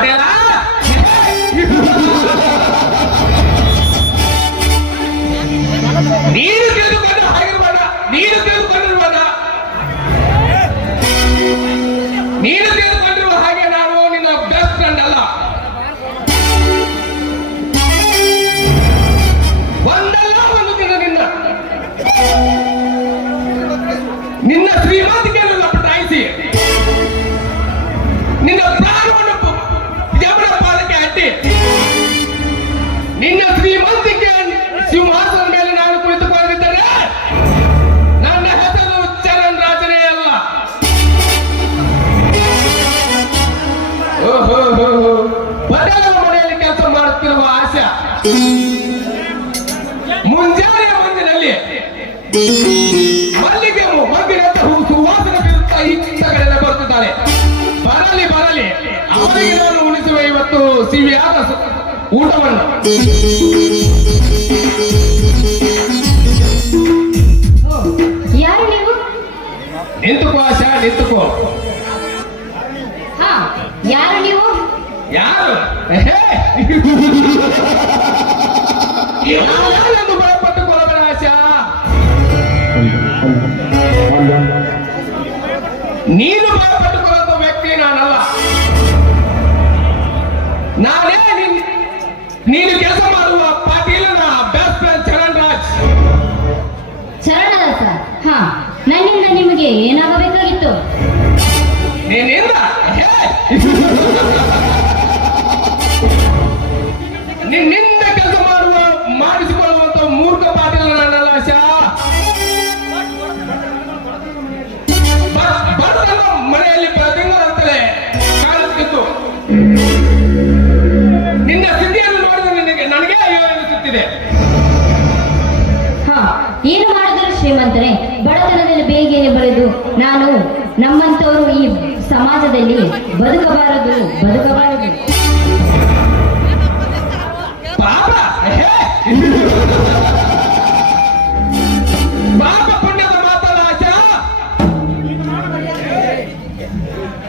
ಪಟೇಲ ನೀನು ತಿಳಿದುಕೊಂಡು ಹಾಗಿರುವಾಗ ನೀನು ತಿಳಿದುಕೊಂಡಿರುವ ಹಾಗೆ ನಾನು ನಿನ್ನ ಬೆಸ್ಟ್ ಫ್ರೆಂಡ್ ಅಲ್ಲ. ಒಂದಲ್ಲ ಒಂದು ದಿನ ನಿನ್ನ ಶ್ರೀಮಂತಿಕೆಯನ್ನು ಲಪಟಾಯಿಸಿ ನಿನ್ನ ಪ್ರಾಣವನ್ನು ಯಮನ ಪಾದಕ್ಕೆ ಅಡ್ಡಿ ನಿನ್ನ ಶ್ರೀಮಂತಿಕೆ ಸಿಂಹಾಸನ ಮೇಲೆ ನಾನು ಕುಳಿತುಕೊಂಡಿದ್ದರೆ ನನ್ನ ಹೆಸರು ಚರಣ್ ರಾಜನೇ ಅಲ್ಲ. ಪಟೇಲರ ಮನೆಯಲ್ಲಿ ಕೆಲಸ ಮಾಡುತ್ತಿರುವ ಆಶಾ ಮುಂಜಾನೆಯ ಮಂದಿನಲ್ಲಿ ಮಲ್ಲಿಗೆ ಮಗ್ಗಿನಂತ ಸುವಾಸನೆ ಬೀರುತ್ತಾ ಈ ಕಡೆ ಬರುತ್ತಿದ್ದಾಳೆ. ಬರಲಿ ಅವರಿಗೆ ನಾನು ಉಳಿಸುವ ಇವತ್ತು ಸಿಹಿಯಾದ ಊಟವನ್ನು. ಯಾರು ನೀವು? ನಿಂತುಕೋ ಆಶಾ, ನಿಂತುಕೋ. ಯಾರು ನೀವು? ಯಾರು ಎಂದು ಭಯಪಟ್ಟುಕೊಳ್ಳಬೇಡ ಆಶಾ. ನೀನು ಭಯಪಟ್ಟುಕೊಳ್ಳುವ ವ್ಯಕ್ತಿ ನಾನಲ್ಲ. ನಾನೇ ನೀನು ಕೆಲಸ ಮಾಡುವ ಪಾಟೀಲನ ಬೆಸ್ಟ್ ಫ್ರೆಂಡ್ ಚರಣ್ ರಾಜ್. ಚರಣದಾಸ, ನನ್ನಿಂದ ನಿಮಗೆ ಏನಾಗಬೇಕಾಗಿತ್ತು? ನಿನ್ನಿಂದ ನಿನ್ನಿಂದ ಕೆಲಸ ಮಾಡಿಸಿಕೊಳ್ಳುವಂತ ಮೂರ್ಖ ಪಾಟೀಲ ನನ್ನಲ್ಲ ಆಶಾ. ಬಡತನ ಮನೆಯಲ್ಲಿ ಪ್ರತಿಂಗಳಂತಲೇ ಕಾಣುತ್ತಿತ್ತು. ನಿನ್ನ ಸ್ಥಿತಿಯನ್ನು ನೋಡಿದ್ರೆ ನನಗೆ ಅಯ್ಯೋ ಎನಿಸುತ್ತಿದೆ. ಏನು ಮಾಡಿದರೂ ಶ್ರೀಮಂತರೇ, ಬಡತನದಲ್ಲಿ ಬೇಗನೆ ಬರೆದು ನಾನು ನಮ್ಮಂತವರು ಈ ಸಮಾಜದಲ್ಲಿ ಬದುಕಬಾರದು. ಪಾಪ ಪುಣ್ಯದ ಮಾತಲ್ಲ ಆಶಾ.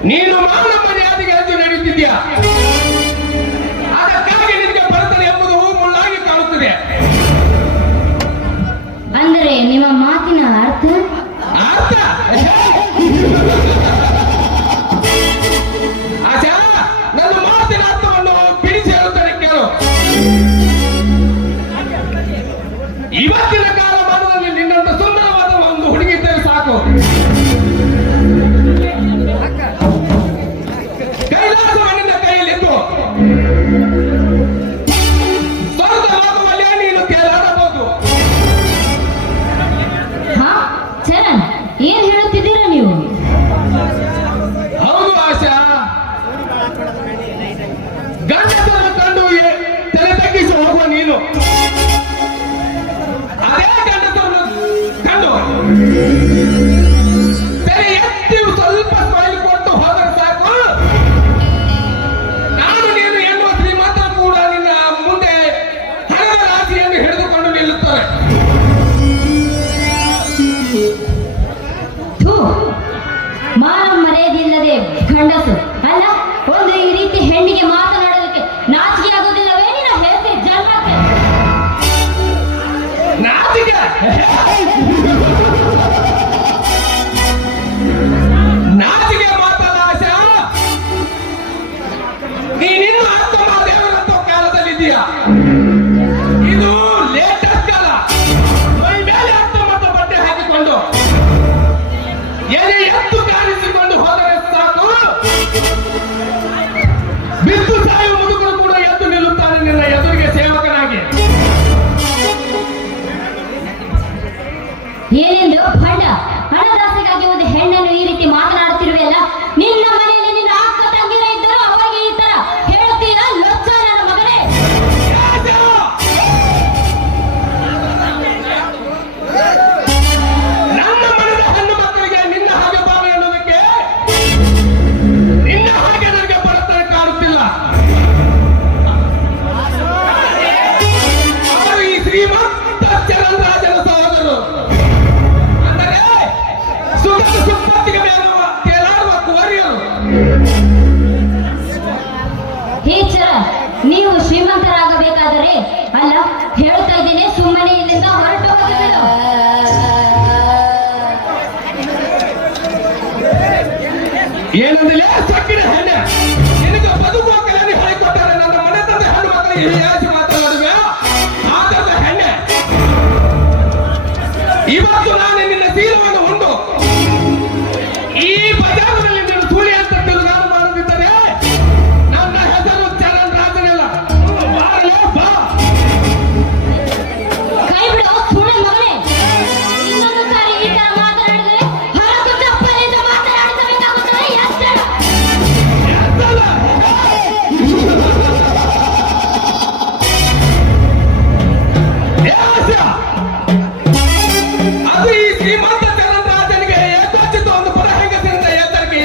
ನೀನು ಮಾನ ಮರ್ಯಾದೆಗೆ ಎದ್ದು ನಡೆಯುತ್ತಿದ್ದೀಯಾ. ಅದಕ್ಕಾಗಿ ನಿನಗೆ ಬಡತನ ಎಂಬುದು ಮುಳ್ಳಾಗಿ ಕಾಣುತ್ತದೆ. ಅಂದರೆ ನಿಮ್ಮ ಮಾತಿನ ಅರ್ಥ ಆಶಾ, ನನ್ನ ಮಾತಿನ ಅರ್ಥವನ್ನು ಬಿಡಿಸಿ ಹೇಳುತ್ತೇನೆ ಕೇಳು. ಇವತ್ತಿನ ಕಾಲಮಾನದಲ್ಲಿ ನಿನ್ನಂತ ಸುಂದರವಾದ ಒಂದು ಹುಡುಗಿ ಇದ್ದರೆ ಸಾಕು. ಕೈಲಾಸವನ್ನಿಂದ ಕೈಯಲ್ಲಿದ್ದು ಸ್ವರ್ಗ ಲೋಕವಲ್ಲೇ ನೀನು ತೇಲಾಡಬಹುದು. ಚರಣ್, ಏನ್ ಹೇಳುತ್ತಿದ್ದೀರಾ ನೀವು? ಹೌದು ಆಶಾ, ಗಂಡಸರನ್ನು ಕಂಡು ತಲೆ ತಗ್ಗಿಸಿ ಹೋಗುವ ನೀನು ಅದೇ ಗಂಡಸರನ್ನು ಕಂಡು ತಲೆ ಎತ್ತಿ ಸ್ವಲ್ಪ ಸ್ಮೈಲ್ ಕೊಟ್ಟು ಹೋದರೆ ಸಾಕು. ನಾನು ನೀನು ಎನ್ನುವ ಶ್ರೀಮಂತ ಕೂಡ ನಿನ್ನ ಮುಂದೆ ಹಣದ ರಾಶಿಯನ್ನು ಹಿಡಿದುಕೊಂಡು ನಿಲ್ಲುತ್ತವೆ. ಮಾನ ಮರ್ಯಾದೆಯಿಲ್ಲದೆ ಗಂಡಸು ಅಲ್ಲ. ಒಂದು ಈ ರೀತಿ ಹೆಣ್ಣಿಗೆ ಮಾತನಾಡೋದಕ್ಕೆ ನಾಚಿಕೆ ಆಗೋದಿಲ್ಲವೇ ನಿನ್ನ ಹೆಸರು ಜನ್ಮಕ್ಕೆ? ನಾಚಿಕೆ ಮಾತಲ್ಲ ಆಶಾ. ನೀನಿನ್ನು ಅರ್ಥಮ ದೇವರಂತ ಕಾಲದಲ್ಲಿದ್ದೀಯಾ. ಇದು ಲೇಟೆಸ್ಟ್ ಕಾಲ. ಮೈ ಮೇಲೆ ಅರ್ಥಮತ ಬಟ್ಟೆ ಹಾಕಿಕೊಂಡು ಎದೆ ಎತ್ತು ಕಾಣಿಸಿಕೊಂಡು ಹೋದರೆ ಸಾಕು. ಏನಂದಿಲ್ಲ ಸೊಕ್ಕಿನ ಹೆಣ್ಣೆ ನಿನಗೆ ಬದುಕುವ ಕಲೆ ಹೇಳಿಕೊಟ್ಟಾರೆ ನನ್ನ ಮನೆ ತಂದೆ ಹೆಣ್ಣು ಮಕ್ಕಳಿಗೆ ಯಾಸಿ ಮಾತನಾಡುವೆ ಆದದ ಹೆಣ್ಣೆ ಇವತ್ತು ನಾನು ನಿನ್ನ ಸೀಲವನ್ನು ಉಂಡು ಈ ಬಜಾರದಲ್ಲಿ ನೀನು ಸೂರ್ಯ ಅಂತ ತಿರುಗಾಟ ಮಾಡುತ್ತಿದ್ದರೆ ನನ್ನ ಹೆಸರು ಚರಣ್ ರಾಜನಲ್ಲ ಬಾರಲೇ ಬಾ ಕೈ ಬಿಡು ಸುಳ್ಳ ಮಗನೇ ಇನ್ನೊಂದು ಸಾರಿ ಈ ತರ ಮಾತನಾಡಿದ್ರೆ ಹೊರತು ಚಪ್ಪಲಿಂದ ಮಾತನಾಡಿಸಬೇಕಾಗುತ್ತದೆ ಎಚ್ಚರ ಎತ್ತಲ್ಲ. ಏ ಆಸ್ಯ, ಅದು ಈ ಶ್ರೀಮಂತ ಚರಣ್ ರಾಜನಿಗೆ ಏಕೋಚಿತ ಒಂದು ಪರ ಹೆಂಗಸಿನಿಂದ ಎತ್ತರಿಕೆ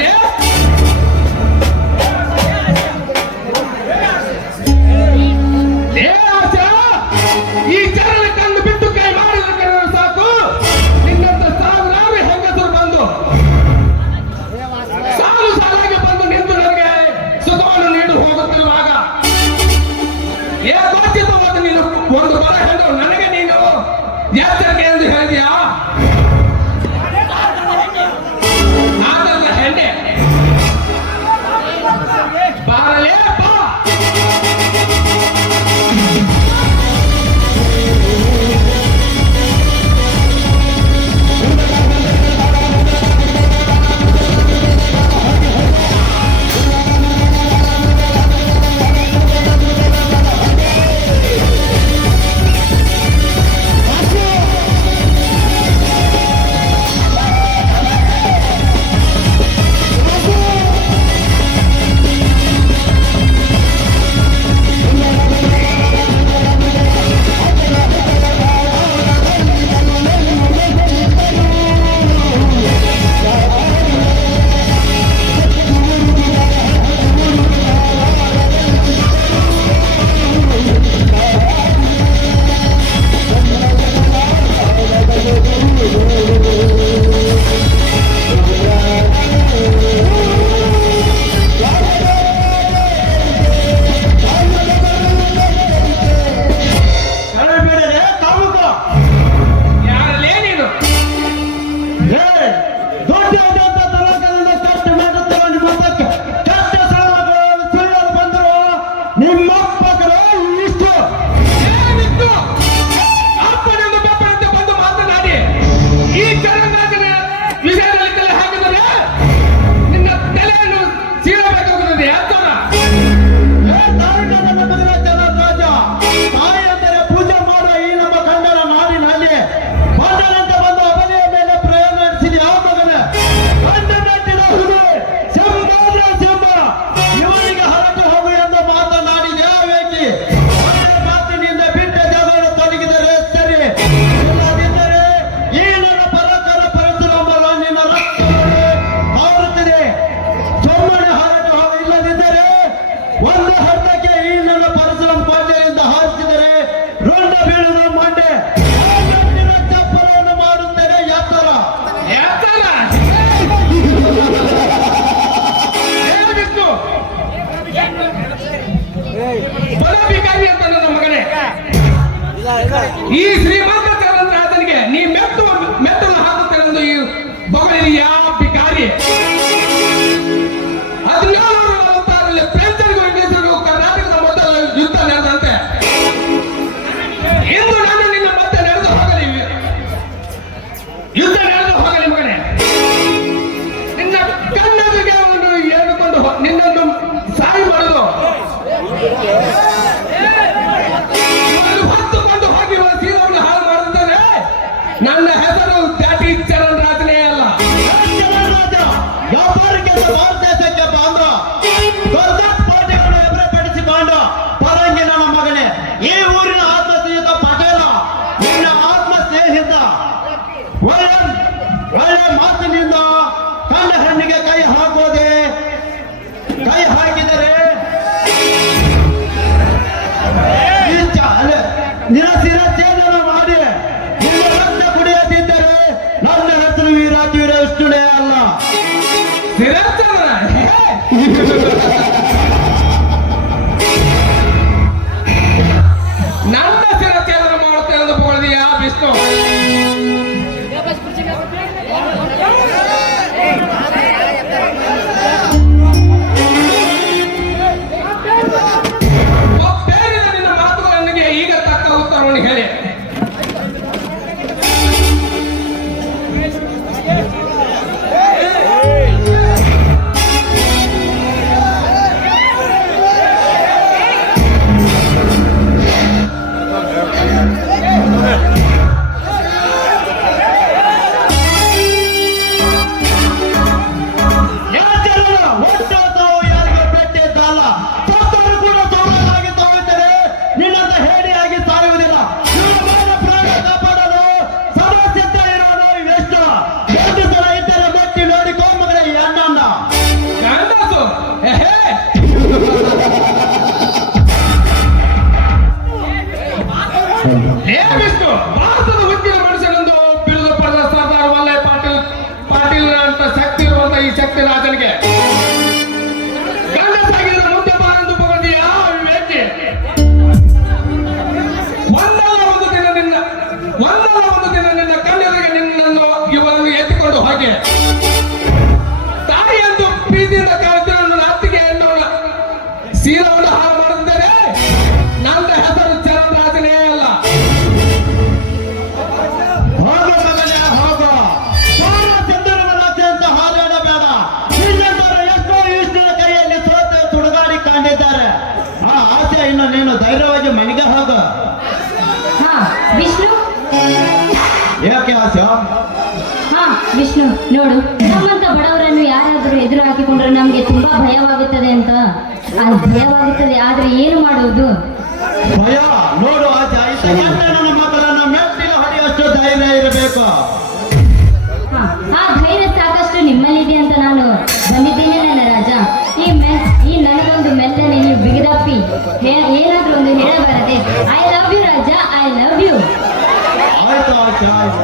ಏ ಆಸ್ಯ, ಈ ಚರಣ ಕಣ್ಣು ಬಿಟ್ಟು ಕೈ ಮಾಡಿದ್ರೆ ಸಾಕು ನಿನ್ನಂತ ಸಾವಿರಾರು ಹೆಂಗಸರು ಬಂದು ಸಾಲು ಸಾಲಾಗಿ ಬಂದು ನಿಂತು ನನಗೆ ಸುಖವನ್ನು ನೀಡು ಹೋಗುತ್ತಿರುವಾಗ ಏಕೋಚಿತವಾದ ನೀನು ಒಂದು ಬರ ಹೆಣ್ಣು ನನಗೆ ನೀನು ಎಚ್ಚರಿಕೆ ಎಂದು ಹೇಳಿದೆಯಾ ಆದಲ್ಲ ಹೆಣ್ಣೆ ಬಾರಲೇ ಬಾ ಕಳಬೇಡರೆ ಕಾಮುಕ ಯಾರಲ್ಲೇ ನೀನು ದೊಡ್ಡದಾದಂತ ತಲಕದಿಂದ ಕಷ್ಟ ಮಾಡುತ್ತೇವೆ ನಿಮ್ಮಕ್ಕೆ ಕಷ್ಟ ಸುಳ್ಳಲು ಬಂದರು ನಿಮ್ಮಪ್ಪಗಳು ಇಷ್ಟು ಏನಿತ್ತು ಅಪ್ಪನಿಂದ ಬೆಪ್ಪನಂತೆ ಬಂದು ಮಾತನಾಡಿ ಈ ಚರಂಗಾಜನ ವಿಷಯದಲ್ಲಿ ತಲೆ ಹಾಕಿದರೆ ನಿನ್ನ ತಲೆಯನ್ನು ಸೀಳಬೇಕಾಗುತ್ತದೆ ಯಾತೋರ ತಾಯಿನ ಮದುವೆ ರಾಜ ತಾಯಿ ಅಂದರೆ ಪೂಜೆ ಮಾಡುವ ಈ ನಮ್ಮ ಕನ್ನಡ ನಾಡಿನಲ್ಲಿ ಬಂದರಂತೆ ಬಂದು ಅವನಿಯ ಮೇಲೆ ಪ್ರಯೋಗ ನಡೆಸಿದ ಯಾವ ಮಗನ ಗಂಡ ನಟ್ಟಿದ ಹುಲಿ ಶಂಭಾದ್ರ ಶಂಭ ಇವನಿಗೆ ಹೊರಟು ಹೋಗು ಎಂದು ಮಾತನಾಡಿದ ಯಾವೇಕಿ ಒಳ್ಳೆಯ ಮಾತಿನಿಂದ ಬಿಟ್ಟ ಜಗಳ ತೊಲಗಿದರೆ ಸರಿ ಇಲ್ಲದಿದ್ದರೆ ಈ ನನ್ನ ಪರಕರ ಪರಶುರಾಮರು ನಿನ್ನ ರಕ್ತವನ್ನು ಹಾರುತ್ತಿದೆ ಸುಮ್ಮನೆ ಹೊರಟು ಹೋಗು ಇಲ್ಲದಿದ್ದರೆ ಒಂದು ಹರ್ತಕ್ಕೆ ಈ ನನ್ನ ಪರಶುರಾಮ ಪಾಂಡೆಯಿಂದ ಹಾರಿಸಿದರೆ ರುಂಡ ಬೀಳುವುದು ಮಂಡೆ ಆ ಗಂಡಿನ ಚಪ್ಪಲವನ್ನು ಮಾಡುತ್ತೇನೆ ಯಾತರ ಯಾತೋರ ವಿಷ್ಣು ಬಲಭಿಕಾರಿ ಅಂತ ನನ್ನ ಮಗನೇ ಈ ಶ್ರೀಮಂತ ಚರಣ ರಾಜನಿಗೆ ನೀ ಮೆಟ್ಟಲು ಹಾಕುತ್ತೇನೆಂದು ಈ ಬೊಗಳಿಯ ಭಿಕಾರಿ 1746ರಲ್ಲಿ ಫ್ರೆಂಚರಿಗೂ ಇಂಗ್ಲಿಷರಿಗೂ ಕರ್ನಾಟಕದ ಮೊದಲ ಯುದ್ಧ ನಡೆದಂತೆ ಇಂದು ನಾನು ನಿನ್ನ ಮತ್ತೆ ನಡೆದು ಹೋಗಲಿ ಯುದ್ಧ ನಡೆದು ಹೋಗಲಿ ಮಗನೇ ನಿನ್ನ ಕಣ್ಣೆದುರಿಗೆ ಅವನು ಹೇಳಿಕೊಂಡು ನಿನ್ನನ್ನು ಸಾಯಿ ಮಾಡುದು ಇವನು ಹೊತ್ತುಕೊಂಡು ಹೋಗಿ ಸೀಲವನ್ನು ಹಾಳು ಮಾಡುತ್ತಾರೆ ನನ್ನ ಹೆಸರು ದಾಟಿ ಚರಣ್ ರಾಜನೇ ಅಲ್ಲ ರಾಜ ವ್ಯಾಪಾರಕ್ಕೆ ಭಾರತ ದೇಶಕ್ಕೆ ಬಾಂದ್ರ ದೊಡ್ಡ ಪಾರ್ಟಿಗಳನ್ನು ಎದುರುಪಡಿಸಿ ಬಾಂಡ ಪರಂಗಿ ನನ್ನ ಮಗನೇ ಈ ಊರಿನ ಆತ್ಮಸ್ನೇಹಿತ ಪಟೇಲ ನಿನ್ನ ಆತ್ಮ ಸ್ನೇಹಿತ ಒಳ್ಳೆ ಮಾತಿನಿಂದ ಕಂಡ ಹೆಣ್ಣಿಗೆ ಕೈ ಹಾಕೋದೆ ಕೈ ಹಾಕಿದರೆ ನಿನ್ನ ಶಿರಚ್ಛೇದನ ಮಾಡಿ ನಿನ್ನ ರಕ್ತ ಕುಡಿಯದಿದ್ದರೆ ನನ್ನ ಹೆಸರು ವೀರಾಜವೀರ ವಿಷ್ಣುನೇ ಅಲ್ಲ ನಿರಂತರ ನನ್ನ ಶಿರಚ್ಛೇದನ ಮಾಡುತ್ತೇನೆ ಎಂದು ಹೊಗಳಿದೆಯಾ ವಿಷ್ಣು ವಿಷ್ಣು ನೋಡು, ನಮ್ಮಂತ ಬಡವರನ್ನು ಯಾರಾದರೂ ಎದುರು ಹಾಕಿಕೊಂಡ್ರೆ ನಮ್ಗೆ ತುಂಬಾ ಭಯವಾಗುತ್ತದೆ ಅಂತ. ಅದು ಭಯವಾಗುತ್ತದೆ, ಆದ್ರೆ ಏನು ಮಾಡುವುದು? ಭಯ ನೋಡು ಆಚ ನನ್ನ ಮಕ್ಕಳನ್ನ ಮೆಟ್ಟಿಲು ಹೊಡೆಯಷ್ಟು ಧೈರ್ಯ ಇರಬೇಕು. ಹ, ಆ ಧೈರ್ಯ ಸಾಕಷ್ಟು ನಿಮ್ಮಲ್ಲಿದೆ ಅಂತ ನಾನು ಬಂದಿದ್ದೇನೆ ನನ್ನ ರಾಜ. ಈ ನನಗೊಂದು ಮೆಲ್ಲನೆ ನೀವು ಬಿಗಿದಪ್ಪಿ ಏನಾದ್ರೂ ಒಂದು ಹೇಳಬಾರದೆ? I love you Raja, I love you. ಆಯ್ತು ಆಚ ಆಯ್ತು.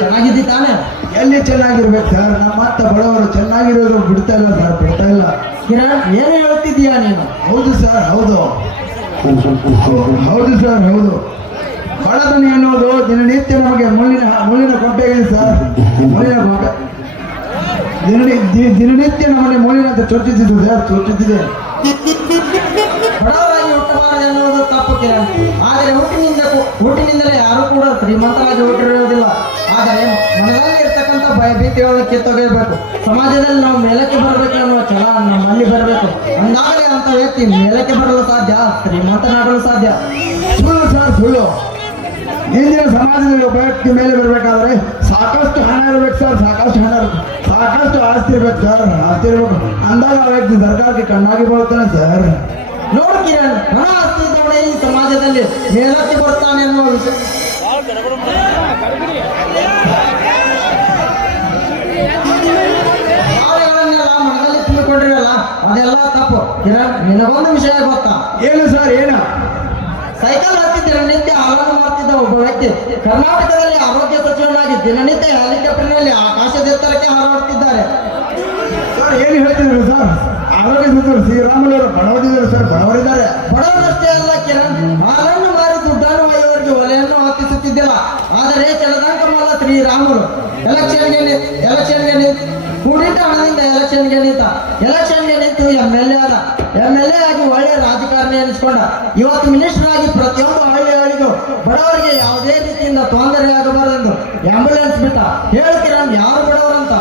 ಚೆನ್ನಾಗಿದ್ದಿ ತಾನೆ? ಎಲ್ಲಿ ಚೆನ್ನಾಗಿರ್ಬೇಕು ಸರ್? ನಮ್ಮ ಅತ್ತ ಬಡವರು ಚೆನ್ನಾಗಿರೋದು ಬಿಡ್ತಾ ಇಲ್ಲ ಸರ್, ಬಿಡ್ತಾ ಇಲ್ಲ. ಕಿರಣ್, ಏನು ಹೇಳ್ತಿದ್ದೀಯಾ ನೀನು? ಹೌದು ಸರ್, ಹೌದು ಹೌದು ಸರ್, ಹೌದು. ಬಡತನ ಎನ್ನುವುದು ದಿನನಿತ್ಯ ನಮಗೆ ಮುಳ್ಳಿನ ಕೊಂಪೆಗೆ ಸರ್, ಮುಳ್ಳಿನ ಕೊಂಪೆ ದಿನನಿತ್ಯ ನಮ್ಮಲ್ಲಿ ಮುಳ್ಳಿನಂತೆ ಚುಚ್ಚುತ್ತಿದ್ದು ಸರ್, ಚುಚ್ಚುತ್ತಿದೆ. ಬಡವರಾಗಿ ಹುಟ್ಟಬಾರದು ಎನ್ನುವುದು ತಪ್ಪು ಕಿರಣ್. ಆದರೆ ಹುಟ್ಟಿನಿಂದಲೇ ಯಾರು ಕೂಡ ಶ್ರೀಮಂತರಾಗಿ ಹುಟ್ಟಿರುವುದಿಲ್ಲ. ಆದರೆ ಮನದಲ್ಲಿ ಇರ್ತಕ್ಕಂಥ ಭಯಭೀತಿಗಳನ್ನು ಕಿತ್ತೊಗೆಯಬೇಕು. ಸಮಾಜದಲ್ಲಿ ನಾವು ಮೇಲಕ್ಕೆ ಬರಬೇಕು ಎನ್ನುವ ಛಲ ನಮ್ಮಲ್ಲಿ ಬರಬೇಕು. ಅಂದಾಗಲೇ ಅಂತ ವ್ಯಕ್ತಿ ಮೇಲಕ್ಕೆ ಬರಲು ಸಾಧ್ಯ, ಶ್ರೀಮಂತನಾಗಲು ಸಾಧ್ಯ. ಸುಳ್ಳು ಸರ್, ಸುಳ್ಳು. ಇಂದಿನ ಸಮಾಜದಲ್ಲಿ ಒಬ್ಬ ವ್ಯಕ್ತಿ ಮೇಲೆ ಬರಬೇಕಾದ್ರೆ ಸಾಕಷ್ಟು ಹಣ ಇರ್ಬೇಕು ಸರ್, ಸಾಕಷ್ಟು ಆಸ್ತಿ ಇರ್ಬೇಕು ಸರ್, ಆಸ್ತಿ ಇರ್ಬೇಕು. ಅಂದಾಗ ಆ ವ್ಯಕ್ತಿ ಸರ್ಕಾರಕ್ಕೆ ಕಣ್ಣಾಗಿ ಬರುತ್ತಾನೆ ಸರ್. ನೋಡು ಕಿರಣ್, ಹಣ ಆಸ್ತಿ ಇದ್ದವನೇ ಈ ಸಮಾಜದಲ್ಲಿ ಮೇಲಕ್ಕೆ ಬರ್ತಾನೆ ಎನ್ನುವ ವಿಷಯ ಭಾವನೆಗಳನ್ನೆಲ್ಲ ಮನದಲ್ಲಿ ತುಂಬಿಕೊಂಡಿರಲ್ಲ, ಅದೆಲ್ಲ ತಪ್ಪು. ಕಿರಣ್, ನಿನಗೊಂದು ವಿಷಯ ಗೊತ್ತಾ? ಏನು ಸರ್, ಏನು? ಸೈಕಲ್ ಹತ್ತಿ ದಿನನಿತ್ಯ ಹಾಲನ್ನು ಮಾಡ್ತಿದ್ದ ಒಬ್ಬ ವ್ಯಕ್ತಿ ಕರ್ನಾಟಕದಲ್ಲಿ ಆರೋಗ್ಯ ಸಚಿವನಾಗಿ ದಿನನಿತ್ಯ ಹೆಲಿಕಾಪ್ಟರ್ನಲ್ಲಿ ಆಕಾಶದ ಎತ್ತರಕ್ಕೆ ಹಾರಾಡುತ್ತಿದ್ದಾರೆ. ಸರ್ ಏನು ಹೇಳ್ತಿದ್ರು ಸರ್? ಆರೋಗ್ಯ ಸಚಿವರು ಶ್ರೀರಾಮುಲು ಅವರು ಬಡವರಿದ್ದಾರೆ ಸರ್, ಬಡವರಿದ್ದಾರೆ. ಬಡವರಷ್ಟೇ ಅಲ್ಲ ಕಿರಣ್, ಹಾಲನ್ನು ಮಾರಿ ದುಡ್ಡನ್ನು ಒಯ್ಯುವವರಿಗೆ ಒಲೆಯನ್ನು ಹತ್ತಿಸುತ್ತಿದ್ದಿಲ್ಲ. ಆದರೆ ಚಲದಂಕಮಲ್ಲ ಶ್ರೀರಾಮುಲು ಎಲೆಕ್ಷನ್ಗೆ ಕೂಡಿಟ್ಟ ಹಣದಿಂದ ಎಲೆಕ್ಷನ್ಗೆ ನಿಂತು MLA ಆದ. MLA ಆಗಿ ಒಳ್ಳೆಯ ರಾಜಕಾರಣಿ ಎನಿಸಿಕೊಂಡ. ಇವತ್ತು ಮಿನಿಸ್ಟರ್ ಆಗಿ ಪ್ರತಿಯೊಂದು ಹಳ್ಳಿಗೂ ಬಡವರಿಗೆ ಯಾವುದೇ ರೀತಿಯಿಂದ ತೊಂದರೆ ಆಗಬಾರದೆಂದು ಆಂಬ್ಯುಲೆನ್ಸ್ ಬಿಟ್ಟ. ಹೇಳು ಕಿರಣ್, ಯಾರು ಬಡವರಂತ?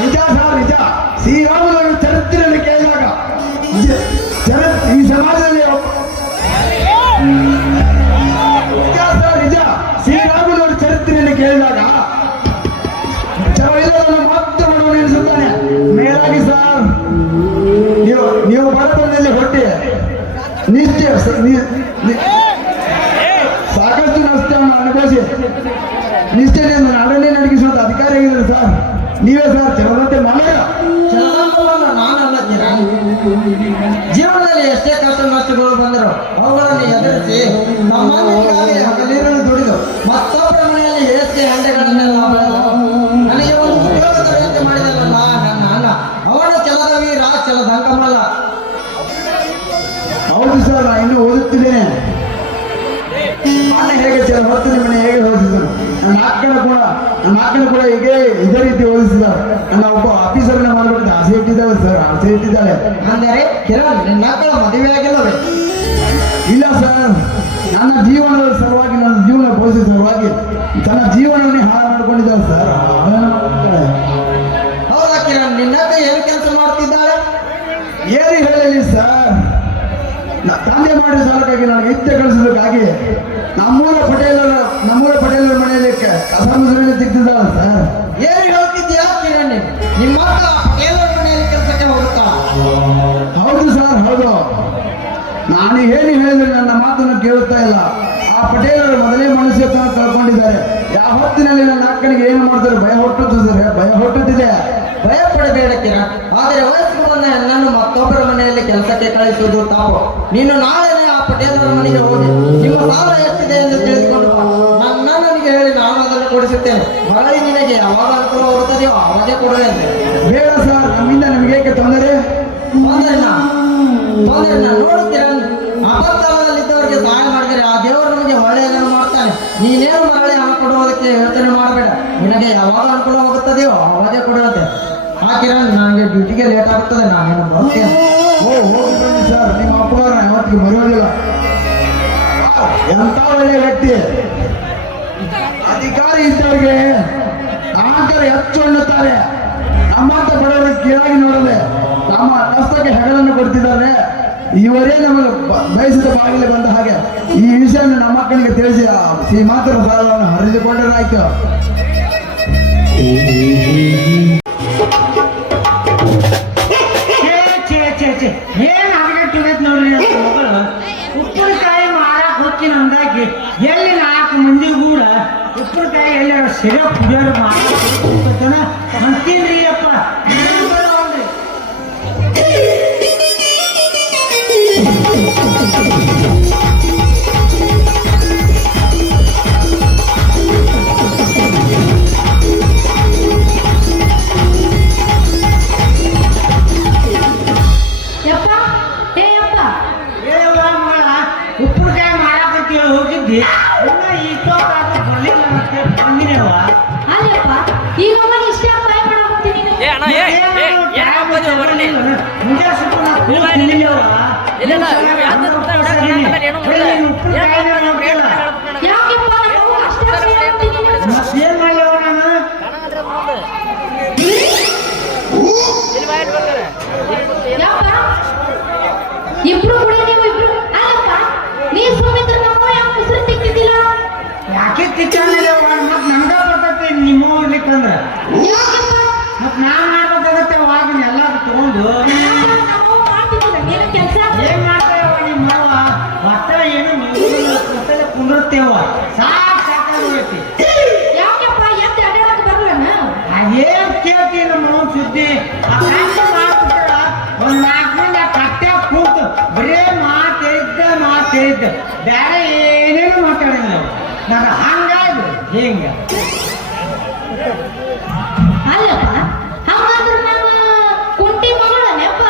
ನಿಜ ಸರ್, ನಿಜ. ಶ್ರೀರಾಮುಲು ಅವರು ಚರಿತ್ರೆಯಲ್ಲಿ ಕೇಳಿದಾಗ ಈ ಸಮಾಜದಲ್ಲಿ ನಿಜ ಸರ್, ನಿಜ. ಶ್ರೀರಾಮುಲು ಅವರು ಚರಿತ್ರೆಯಲ್ಲಿ ಕೇಳಿದಾಗ ಛಲವಿಲ್ಲದನ್ನು ಮಾತ್ರ ಬಡವನು ಎನಿಸುತ್ತಾನೆ. ಮೇಲಾಗಿ ಸರ್, ನೀವು ಬಡತನದಲ್ಲಿ ಹೊಟ್ಟೆ ಸಾಕಷ್ಟು ನಷ್ಟವನ್ನು ಅನುಭವಿಸಿ ನಿಷ್ಠೆಯಿಂದ ನಾಡನ್ನೇ ನಡಗಿಸುವಂತ ಅಧಿಕಾರಿ ಆಗಿದ್ದಾರೆ ಸರ್. ನೀವೇ ಸರ್, ಚಲದಂತೆ ಮನೆಯ ಚಲದಂತವಲ್ಲ, ನಾನಲ್ಲ ಕಿರಣ್. ಜೀವನದಲ್ಲಿ ಎಷ್ಟೇ ಕಷ್ಟ ನಷ್ಟಗಳು ಬಂದರೂ ಅವುಗಳನ್ನು ಎದುರಿಸಿ ಸಾಮಾನ್ಯವಾಗಿ ಹಗಲಿರುಳು ದುಡಿದು ಮತ್ತೊಬ್ಬರ ಮನೆಯಲ್ಲಿ ಹೇಸಿಗೆ ಹಂಡೆಗಳನ್ನೆಲ್ಲ ಬೆಳೆದು ನನಗೆ ಒಂದು ಉದ್ಯೋಗ ತರಬೇತಿ ಮಾಡಿದನಲ್ಲ ನನ್ನ ಅಣ್ಣ, ಅವನು ಛಲದ ವೀರ, ಛಲದಂಕಮಲ್ಲ. ಹೌದು ಸರ್, ನಾನು ಇನ್ನೂ ಓದುತ್ತಿದ್ದೇನೆ. ಮನೆ ಹೇಗೆ ಹೊತ್ತು ನಿಮ್ಮನೆ ಹೇಗೆ ಓದಿಸಿದರು, ನನ್ನ ಅಕ್ಕನ ಕೂಡ ಹೀಗೆ ಇದೇ ರೀತಿ ಓದಿಸಿದ್ದಾರೆ. ನನ್ನ ಒಬ್ಬ ಆಫೀಸರ್ನ ಮಾಡಬೇಕು ಆಸೆ ಇಟ್ಟಿದ್ದಾಳೆ ಸರ್, ಆಸೆ ಇಟ್ಟಿದ್ದಾಳೆ. ಅಂದರೆ ಕಿರಣ್, ನಿನ್ನ ಮಕ್ಕಳ ಮದುವೆ ಆಗಿಲ್ಲವೇ? ಇಲ್ಲ ಸರ್, ನನ್ನ ಜೀವನದ ಸಲುವಾಗಿ, ನನ್ನ ಜೀವನ ಭವಿಷ್ಯ ಸಲುವಾಗಿ ತನ್ನ ಜೀವನವನ್ನೇ ಹಾಳು ಮಾಡಿಕೊಂಡಿದ್ದಾಳೆ ಸರ್. ಹೌದಾ ಕಿರಣ್, ನಿನ್ನಕ್ಕ ಏನು ಕೆಲಸ ಮಾಡ್ತಿದ್ದಾಳೆ? ಏನು ಹೇಳಲಿ ಸರ್, ತಂದೆ ಮಾಡಿದ ಸಾಲಕ್ಕಾಗಿ ನನಗೆ ಇತ್ತೆ ಕಳಿಸೋದಕ್ಕಾಗಿ ನಮ್ಮೂರ ಪಟೇಲರ ಮನೆಯಲ್ಲಿ ಕಸ ಮುಸುರಿನ ತೆಗ್ದಿದ್ದಾಳೆ ಸರ್. ಏನು ಹೇಳ್ತಿದ್ಯಾ ಕಿರಣ್? ನಿಮ್ಮ ಮಕ್ಕ ಪಟೇಲರ ಮನೆಯಲ್ಲಿ ಕೆಲಸಕ್ಕೆ ಹೋಗುತ್ತಾಳ? ಹೌದು ಸರ್, ಹೌದು. ನಾನು ಏನು ಹೇಳಿದ್ರೆ ನನ್ನ ಮಾತನ್ನು ಕೇಳುತ್ತಾ ಇಲ್ಲ. ಆ ಪಟೇಲರು ಮೊದಲೇ ಮನುಷ್ಯತ್ವ ಕಳ್ಕೊಂಡಿದ್ದಾರೆ. ಯಾವ ಹೊತ್ತಿನಲ್ಲಿ ನನ್ನ ಅಕ್ಕನಿಗೆ ಏನು ಮಾಡ್ತಾರೆ ಭಯ ಹುಟ್ಟುತ್ತಿದೆ. ಭಯ ಪಡಬೇಡ ಕಿರಣ್, ಆದರೆ ವಯಸ್ಸಿಗೆ ಬಂದ ನನ್ನನ್ನು ಮತ್ತೊಬ್ಬರ ಮನೆಯಲ್ಲಿ ಕೆಲಸಕ್ಕೆ ಕಳಿಸುವುದು ತಪ್ಪು. ನೀನು ನಾಳೆನೇ ಆ ಪಟೇಲರ ಮನೆಗೆ ಹೋಗಿ ನಿಮ್ಮ ಸಾಲ ಎಷ್ಟಿದೆ ಎಂದು ತಿಳಿದುಕೊಂಡು ನನಗೆ ಹೇಳಿ ನಾನು ಅದನ್ನು ಕೊಡಿಸುತ್ತೇನೆ. ಮರಳಿ ನಿನಗೆ ಯಾವಾಗ ಅನುಕೂಲ ಹೋಗುತ್ತದೆಯೋ ಅವಾಗೇ ಕೊಡುವೆ. ಬೇಡ ಸರ್, ನಮ್ಮಿಂದ ನಿಮಗೇಕೆ ತೊಂದರೆ? ನೋಡು ಕಿರಣ್, ಅಪತ್ಕಾಲದಲ್ಲಿದ್ದವರಿಗೆ ಸಹಾಯ ಮಾಡಿದರೆ ಆ ದೇವರು ನಮಗೆ ಒಳ್ಳೆಯದನ್ನು ಮಾಡ್ತಾನೆ. ನೀನೇನು ಮರಳಿ ಹಣ ಕೊಡುವುದಕ್ಕೆ ಯೋಚನೆ ಮಾಡಬೇಡ. ನಿನಗೆ ಯಾವಾಗ ಅನುಕೂಲ ಹೋಗುತ್ತದೆಯೋ ಅವಾಗೇ ಕೊಡುವಂತೆ. ಆ ಕಿರಣ್, ನನಗೆ ಡ್ಯೂಟಿಗೆ ಲೇಟ್ ಆಗುತ್ತದೆ, ನಾನೇನು ಬರ್ತೇನೆ. ಹೋಗಿ ಬನ್ನಿ ಸರ್, ನಿಮ್ಮ ಅಪ್ಪವರ ಯಾವತ್ತಿಗೆ ಬರೋದಿಲ್ಲ. ಎಂತ ಒಳ್ಳೆಯ ವ್ಯಕ್ತಿ. ಅಧಿಕಾರಿ ಇದ್ದವರಿಗೆ ನಾಲ್ಕರ ಹೆಚ್ಚು ಅನ್ನುತ್ತಾರೆ. ನಮ್ಮಂತ ಬಡವರಿಗೆ ಕೀಳಾಗಿ ನೋಡದೆ ನಮ್ಮ ಕಷ್ಟಕ್ಕೆ ಹೆಗಲನ್ನು ಕೊಡ್ತಿದ್ದಾರೆ. ಇವರೇ ನಮಗೆ ಬಯಸಿದ ಬಾಗಿಲು ಬಂದ ಹಾಗೆ ಈ ವಿಷಯವನ್ನು ನಮ್ಮ ಮಕ್ಕಳಿಗೆ ತಿಳಿಸಿ ಶ್ರೀಮಂತರ ಸಾಲವನ್ನು ಹರಿದುಕೊಂಡರಾಯ್ತು. ಏನ್ ಆಗಟ್ಟಿಗೈತ್ ನೋಡ್ರಿ ಮಗಳು. ಉಪ್ಪಿನಕಾಯಿ ಮಾರಕ್ ಹೋಗ್ತೀನಿ ಅಂದಾಕಿ ಎಲ್ಲಿ 4 ಮಂದಿ ಕೂಡ ಉಪ್ಪಿನಕಾಯಿ ಎಲ್ಲ ಸಿರೆ ಕುಡಿಯೋರು ಮಾರಾಟ ಅಂತೀನ್ರಿ ಅಪ್ಪ. ಮತ್ತೆ ಬಂದಿನೇವ ಅಲ್ಲಪ್ಪ ಈಗ ಒಮ್ಮೆ ಇಷ್ಟ ಬಾಯ್ ಮಾಡಾಕತ್ತೀನಿ ನೀನು ಮುಂಜಾನೆ ಸ್ವಲ್ಪ ನಾ ಕೂತ್ ತಿಂದಿಲ್ಲವ. ಯಾಕೆಪ್ಪ ನಾವು ಅಷ್ಟ ಬಾಯ್ ನೀನು ಮತ್ತೇನ್ ಮಾಡ್ಯವ ನಾನು ಯಾಕ ಇಬ್ರು ಕೂಡ ನೀವು ಇಬ್ರು ಅಲ್ಲಪ್ಪ ನೀ ಸುಮಿತ್ರ ನಮ್ಮ ಯಾವ ಹೆಸರು ತೆಗ್ದಿದ್ದಿಲ್ಲ ಯಾಕೆ ತಿಚ್ಚಾನಿಲ್ಲವ ಮತ್ ನಂಗ ಬರ್ತೈತಿ ನಿಮ್ಮ ಇರ್ಲಿಕ್ಕಂದ್ರ ಯಾಕಪ್ಪ ಮತ್ ನಾನ್ ಮಾಡ್ಬೇಕಾಗತ್ತೆ ಅವಾಗ ಎಲ್ಲ ತಗೊಂಡು ನಾವು ಮಾಡ್ತಿದ್ದಿಲ್ಲ ನೀನು ಕೆಲಸ ಏನ್ ಮಾಡ್ತೇವ ನಿಮ್ಮವ್ವ ಒಟ್ಟ ಏನು ಮತ್ತಲ್ಲಿ ಕುಂದಿರ್ತೇವ ಸಾಕಾಗೋಗೈತಿ. ಯಾಕಪ್ಪ ಎದ್ದು ಅಡ್ಡಾಡಕ್ ಬರಲ್ಲನ ಅದೇನ್ ಕೇಳ್ತಿ ನಮ್ಮ ಸುದ್ದಿ ಆ ಕಷ್ಟ ಮಾಡ್ಬಿಟ್ರ ಒಂದ್ 4 ಮಂದಿ ಆ ಕಟ್ಟೆ ಕೂತು ಬರೇ ಮಾತೇರಿದ್ದ ಬೇರೆ ಏನೇನು ಮಾತಾಡಿಲ್ಲ ನಾಗ ಹಂಗಾಯ್ತು ಹಿಂಗ ಅಲ್ಲಪ್ಪ ಹಾಗಾದ್ರೆ ನಾನು ಕುಂಟಿ ಮಗಳನೆಪ್ಪ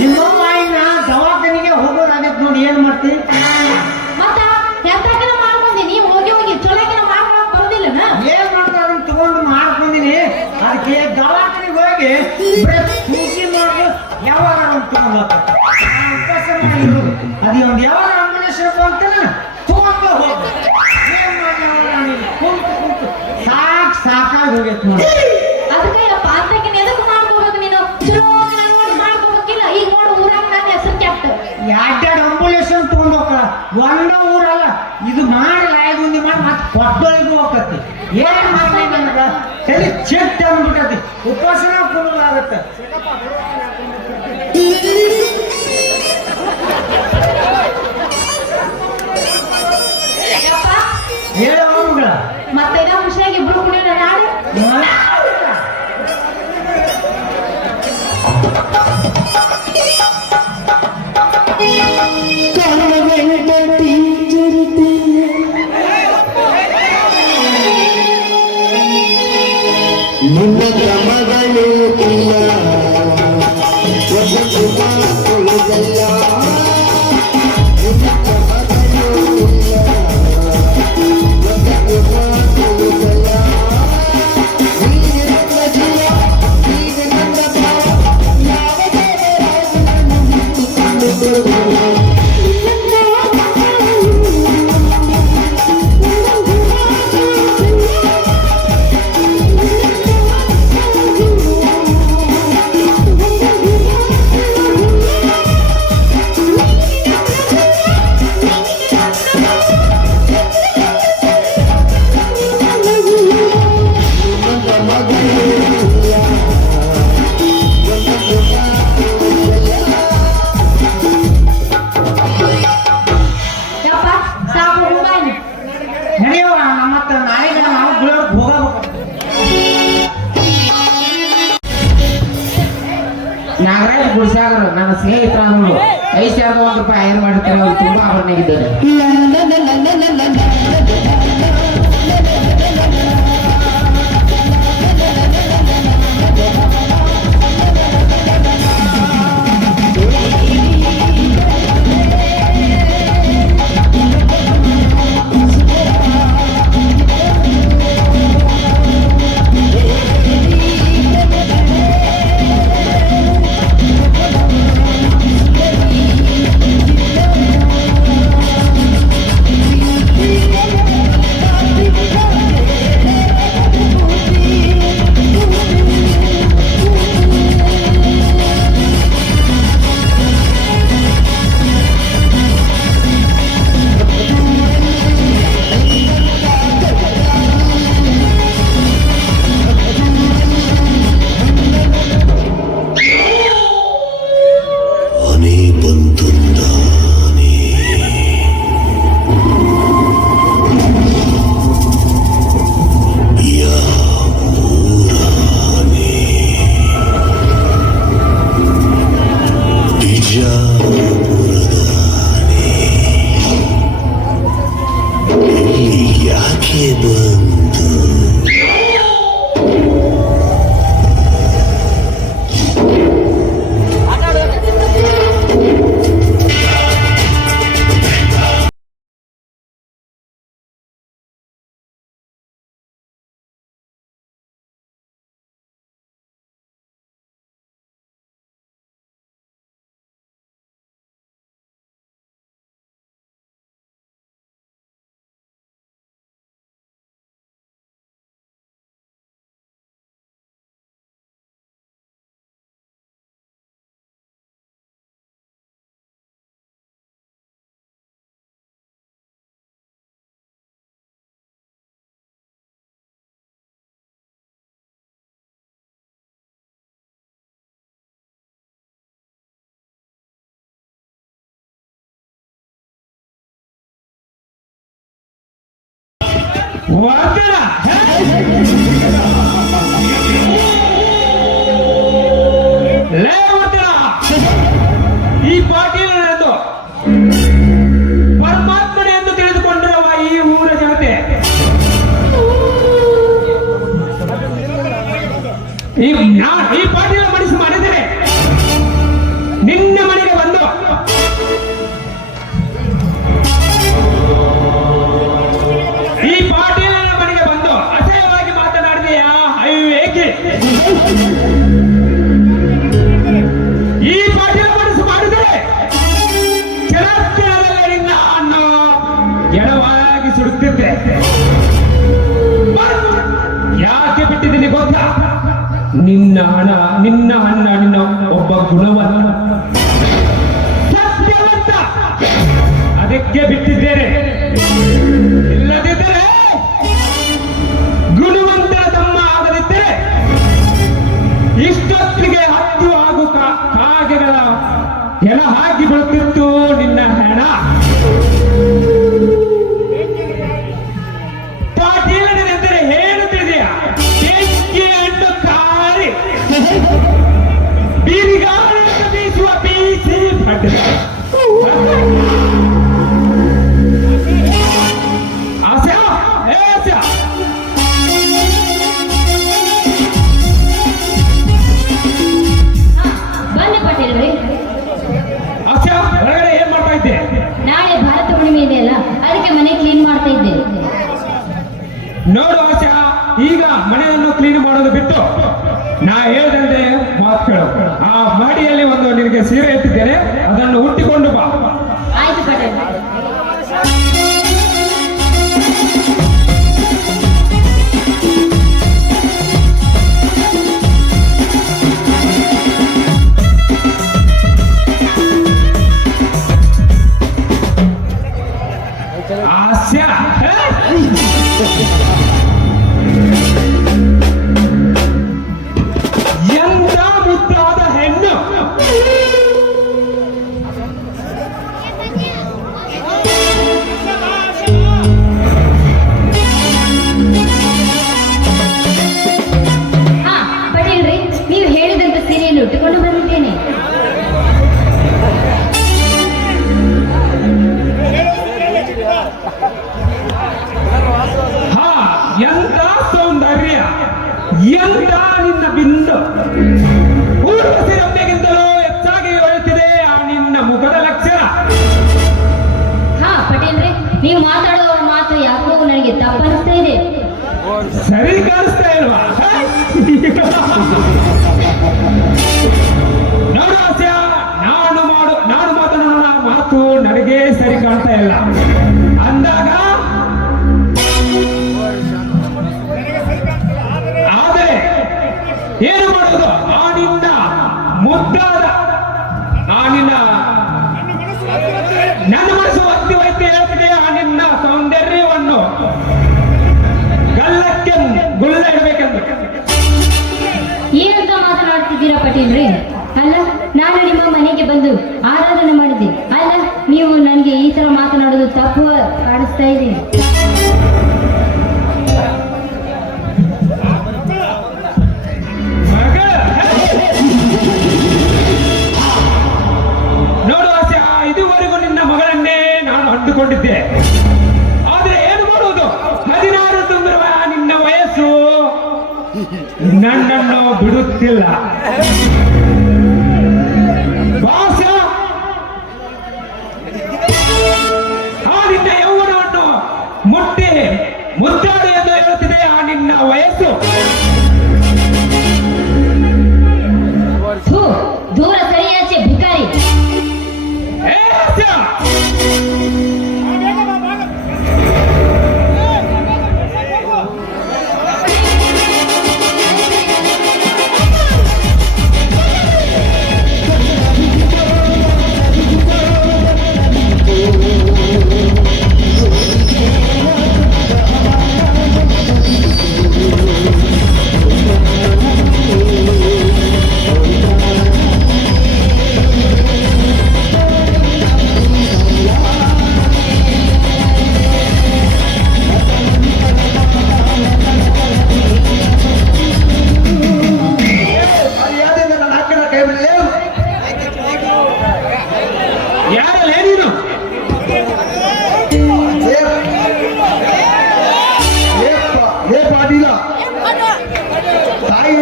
ನಿಮ್ಮವ್ವ ಇನ್ನ ದವಾಖಾನಿಗೆ ಹೋಗೋದಾಗೈತ್ ನೋಡಿ ಏನ್ ಮಾಡ್ತಿ ಮತ್ತ ಎಂತಕಿನ ಮಾಡ್ಕೊಂಡಿ ಹೋಗಿ ಚೊಲಕಿನ ಮಾಡ್ಕೊಳಕ್ ಬರೋದಿಲ್ಲನ ಏನ್ ಮಾಡ್ತಾರ ಅದನ್ನ ತಗೊಂಡು ಮಾಡ್ಕೊಂಡಿನಿ ಅದಕ್ಕೆ ದವಾಖಾನಿಗೆ ಹೋಗಿ ಬರೀ ಸೂಜಿ ಮಾಡಿ ಯಾವಾಗ ತಗೊಂಡ್ ಹೋಗ್ತಾರೆ ಉಪವಾಸ ಮಾಡಿರೋದು ಅದು ಒಂದು ಯಾವಾಗ ಆಂಬುಲೆನ್ಸ್ ಅಂತಲ್ಲ ತಗೊಂಡು ಹೋಗ ಏನ್ ಮಾಡಿ ಕುಂತು ಸಾಕಾಗಿ ಹೋಗೈತ್ ನೋಡಿ ಅದಕ್ಕೆ ಅಪ್ಪ ಅಂತಕಿನ ಎದಕ್ಕೆ ಮಾಡ್ಕೋಬೇಕು ನೀನು ಚಲೋ ನೋಡಿ ಮಾಡ್ಕೋಬೇಕಿಲ್ಲ ಈಗ ನೋಡು ಊರಾಗ ನಾನು ಹೆಸರು ಕೆಟ್ಟ ಎರಡೆರಡು ಆಂಬುಲೆನ್ಸ್ ತಗೊಂಡ್ ಹೋಗ್ತಾರ ಒಂದ ಊರಲ್ಲ ಇದು ಮಾಡಿ ಲಾಯಗುಂದಿ ಮಾಡಿ ಮತ್ತೆ ಕೊಟ್ಟೊಳಗೂ ಹೋಗ್ತತಿ ಏನ್ ಮಾಡಿ ನನಗ ತಲೆ ಚೆಟ್ ಅಂದ್ಬಿಟ್ಟತಿ ಉಪವಾಸನ ಕುಣಲಾಗತ್ತೆ ಯಪ್ಪ ಹೇಳ ಮಗಳ ಮತ್ತೆ ಏನೋ ಖುಷಿಯಾಗಿ ಇಬ್ರು ಕೂಡ ನಾಡು ನಿನ್ನ ಕ್ರಮಗಳು ಇಲ್ಲ ಒಂದು ಮಾತುಗಳಿಲ್ಲ ನಿನ್ನ ಕ್ರಮಗಳು ಇಲ್ಲ ಒಂದು ಮಾತುಗಳಿಲ್ಲ ನೀನಿರುವ ಜೀವ ಈಗ ನನ್ನ ಭಾವ ಯಾವ ದೇವರಾಜನನ್ನು ಮುಟ್ಟಿಕೊಂಡು ಬರುವುದು ಯಪ್ಪ ಸಾಕು ಹೋಗಾಯ್ತು ನಡೆಯುವ ಮತ್ತೆ ನಾಳೆಗೆ ನಾವು ಗುಳರ್ಗೆ ಹೋಗಬೇಕು ನಾಗರಾಜ್ ಗುಡ್ಸಾಗರು ನನ್ನ ಸ್ನೇಹಿತ ಅನ್ನೋರು 5,001 ರೂಪಾಯಿ ಏನು ಮಾಡಿರ್ತಾರೆ ಅವ್ರು ತುಂಬಾ ಆಭರಣಗಿದ್ದಾರೆ ವರ್ಧನ ಲೇ ವರ್ಧನ, ಈ ಪಾಟೀಲ್ ಎಂದು ಪರಮಾತ್ಮನೆ ಎಂದು ತಿಳಿದುಕೊಂಡಿರುವ ಈ ಊರ ಜನತೆ ಈ ಪಾಟೀಲ ಮನಸ್ಸು ಮಾಡಿದರೆ ನಿನ್ನ ಮನೆಗೆ ಬಂದು ಈ ಪಾಟೀಲನ ಮನೆಗೆ ಬಂದು ಅಸಹ್ಯವಾಗಿ ಮಾತನಾಡಿದೆಯಾ? ಅಯ್ಯೇಕೆ ಈ ಪಾಟೀಲ ಮನಸ್ಸು ಮಾಡಿದರೆ ಕ್ಷಣದಲ್ಲಿ ನಿನ್ನ ಅನ್ನ ಎಡವಾಗಿ ಸುಡುತ್ತಿದ್ದೆ. ಯಾಕೆ ಬಿಟ್ಟಿದ್ದೀನಿ ಗೊತ್ತಾ? ನಿನ್ನ ಅಣ್ಣ ಒಬ್ಬ ಗುಣವಂತ ಸತ್ಯವಂತ, ಅದಕ್ಕೆ ಬಿಟ್ಟಿದ್ದೇನೆ. ಇಲ್ಲದಿದ್ದರೆ ಗುಣವಂತರ ತಮ್ಮ ಆಗದಿದ್ದರೆ ಇಷ್ಟೊತ್ತಿಗೆ 10 ಹಾಗೂ ಕಾಗೆಗಳ ಹೆಣ ಹಾಕಿ ಬೀಳುತ್ತಿತ್ತು ನಿನ್ನ ಹೆಣ. ಪಾಟೀಲನೆಂದರೆ ಏನು ತಿಳಿದೆಯಾ? ಬೆಂಕಿ ಅಂಡು ಕಾರಿ ಬೀರಿಗಾಳಿಯನ್ನು ಬೀಸುವ ಬೀಸಿ ಭಟ್. ಆಸೆ ಆಸೆ ಬನ್ನಿ ಪಟೇಲ್ರೆ. ಆಸೆ ಹೊರಗಡೆ ಏನ್ ಮಾಡ್ತಾ ಇದ್ದೆ? ನಾಳೆ ಭಾರತ ಹುಣ್ಣಿಮೆ ಇದೆಯಲ್ಲ, ಅದಕ್ಕೆ ಮನೆ ಕ್ಲೀನ್ ಮಾಡ್ತಾ ಇದ್ದೆ. ನೋಡು ಆಶಾ, ಈಗ ಮನೆಯನ್ನು ಕ್ಲೀನ್ ಮಾಡೋದು ಬಿಟ್ಟು ನಾ ಹೇಳ್ದಂತೆ ಮಾತು ಕೇಳು. ಆ ಮಾಡಿಯಲ್ಲಿ ಒಂದು ನಿನಗೆ ಸೀರೆ ಎತ್ತಿದ್ದೇನೆ, ಅದನ್ನು ಉಟ್ಟಿಕೊಂಡು ಬಾ. ಆಯ್ತು ಪಟೇಲ್. ಆಶಾ ಎಂತ ಮುದ್ದಾದ ಹೆಣ್ಣು. ಹಾ ಪಟೇಲ್ರೆ, ನೀವು ಹೇಳಿದಂತ ಸೀರೆಯನ್ನು ಉಟ್ಟುಕೊಂಡು ಬಂದಿದ್ದೇನೆ. ಹಾ, ಎಂತ ಸೌಂದರ್ಯ, ಎಂತ ನಿನ್ನ ಬಿಂದು. ಊರ್ವಶಿ ರಮ್ಯಗಿಂತಲೂ ಹೆಚ್ಚಾಗಿ ಹೊಳೆಯುತ್ತಿದೆ ಆ ನಿನ್ನ ಮುಖದ ಲಕ್ಷಣ. ಹಾ ಪಟೇಲ್ರೆ, ನೀವು ಮಾತಾಡುವ ಮಾತು ಯಾಕೋ ನನಗೆ ತಪ್ಪನಿಸ್ತಾ ಇದೆ. ಸರಿ ಕಾಣಿಸ್ತಾ ಇಲ್ವಾ? ನೋಡು ಆಸ್ಯ, ನಾನು ಮಾತನಾಡೋಣ ಮಾತು ನನಗೆ ಸರಿ ಕಾಣ್ತಾ ಇಲ್ಲ ಅಂದಾಗ, ಆದರೆ ಏನು ಮಾಡೋದು? ಆ ನಿನ್ನ ಮುದ್ದಾದ ನನ್ನ ಮನಸ್ಸು ಒತ್ತಿ ಹೇಳ್ತಿದೆ. ಆ ನಿನ್ನ ಸೌಂದರ್ಯವನ್ನು ಗಲ್ಲಕ್ಕೆ ಗುಳ್ಳ ಇಡಬೇಕೆಂದು. ಏನಂತ ಮಾತನಾಡ್ತಿದ್ದೀರಾ ಪಟೇಲ್ರೆ? ಅಲ್ಲ, ನಾನು ನಿಮ್ಮ ಮನೆಗೆ ಬಂದು ಆರಾಧನೆ ಮಾಡಿದ್ದೆ. ಅಲ್ಲ, ನೀವು ನನಗೆ ಈ ತರ ಮಾತನಾಡೋದು ತಪ್ಪು ಕಾಣಿಸ್ತಾ ಇದೆ. ನೋಡು ಆಸೆ, ಇದುವರೆಗೂ ನಿನ್ನ ಮಗಳನ್ನೇ ನಾನು ಅಂದುಕೊಂಡಿದ್ದೆ. ಆದ್ರೆ ಏನು ಮಾಡುವುದು? 16 ತುಂಬಿರುವ ನಿನ್ನ ವಯಸ್ಸು ನನ್ನನ್ನು ಬಿಡುತ್ತಿಲ್ಲ. ಭಾಷ ಆ ನಿನ್ನ ಯೌವನವನ್ನು ಮುಟ್ಟಿ ಮುದ್ದಾಡು ಎಂದು ಹೇಳುತ್ತಿದೆ ಆ ನಿನ್ನ ವಯಸ್ಸು. ಥು, ದೂರ ಸರಿಯಾಚೆ ಭಿಕಾರಿ. ಏ ಆಸೆ,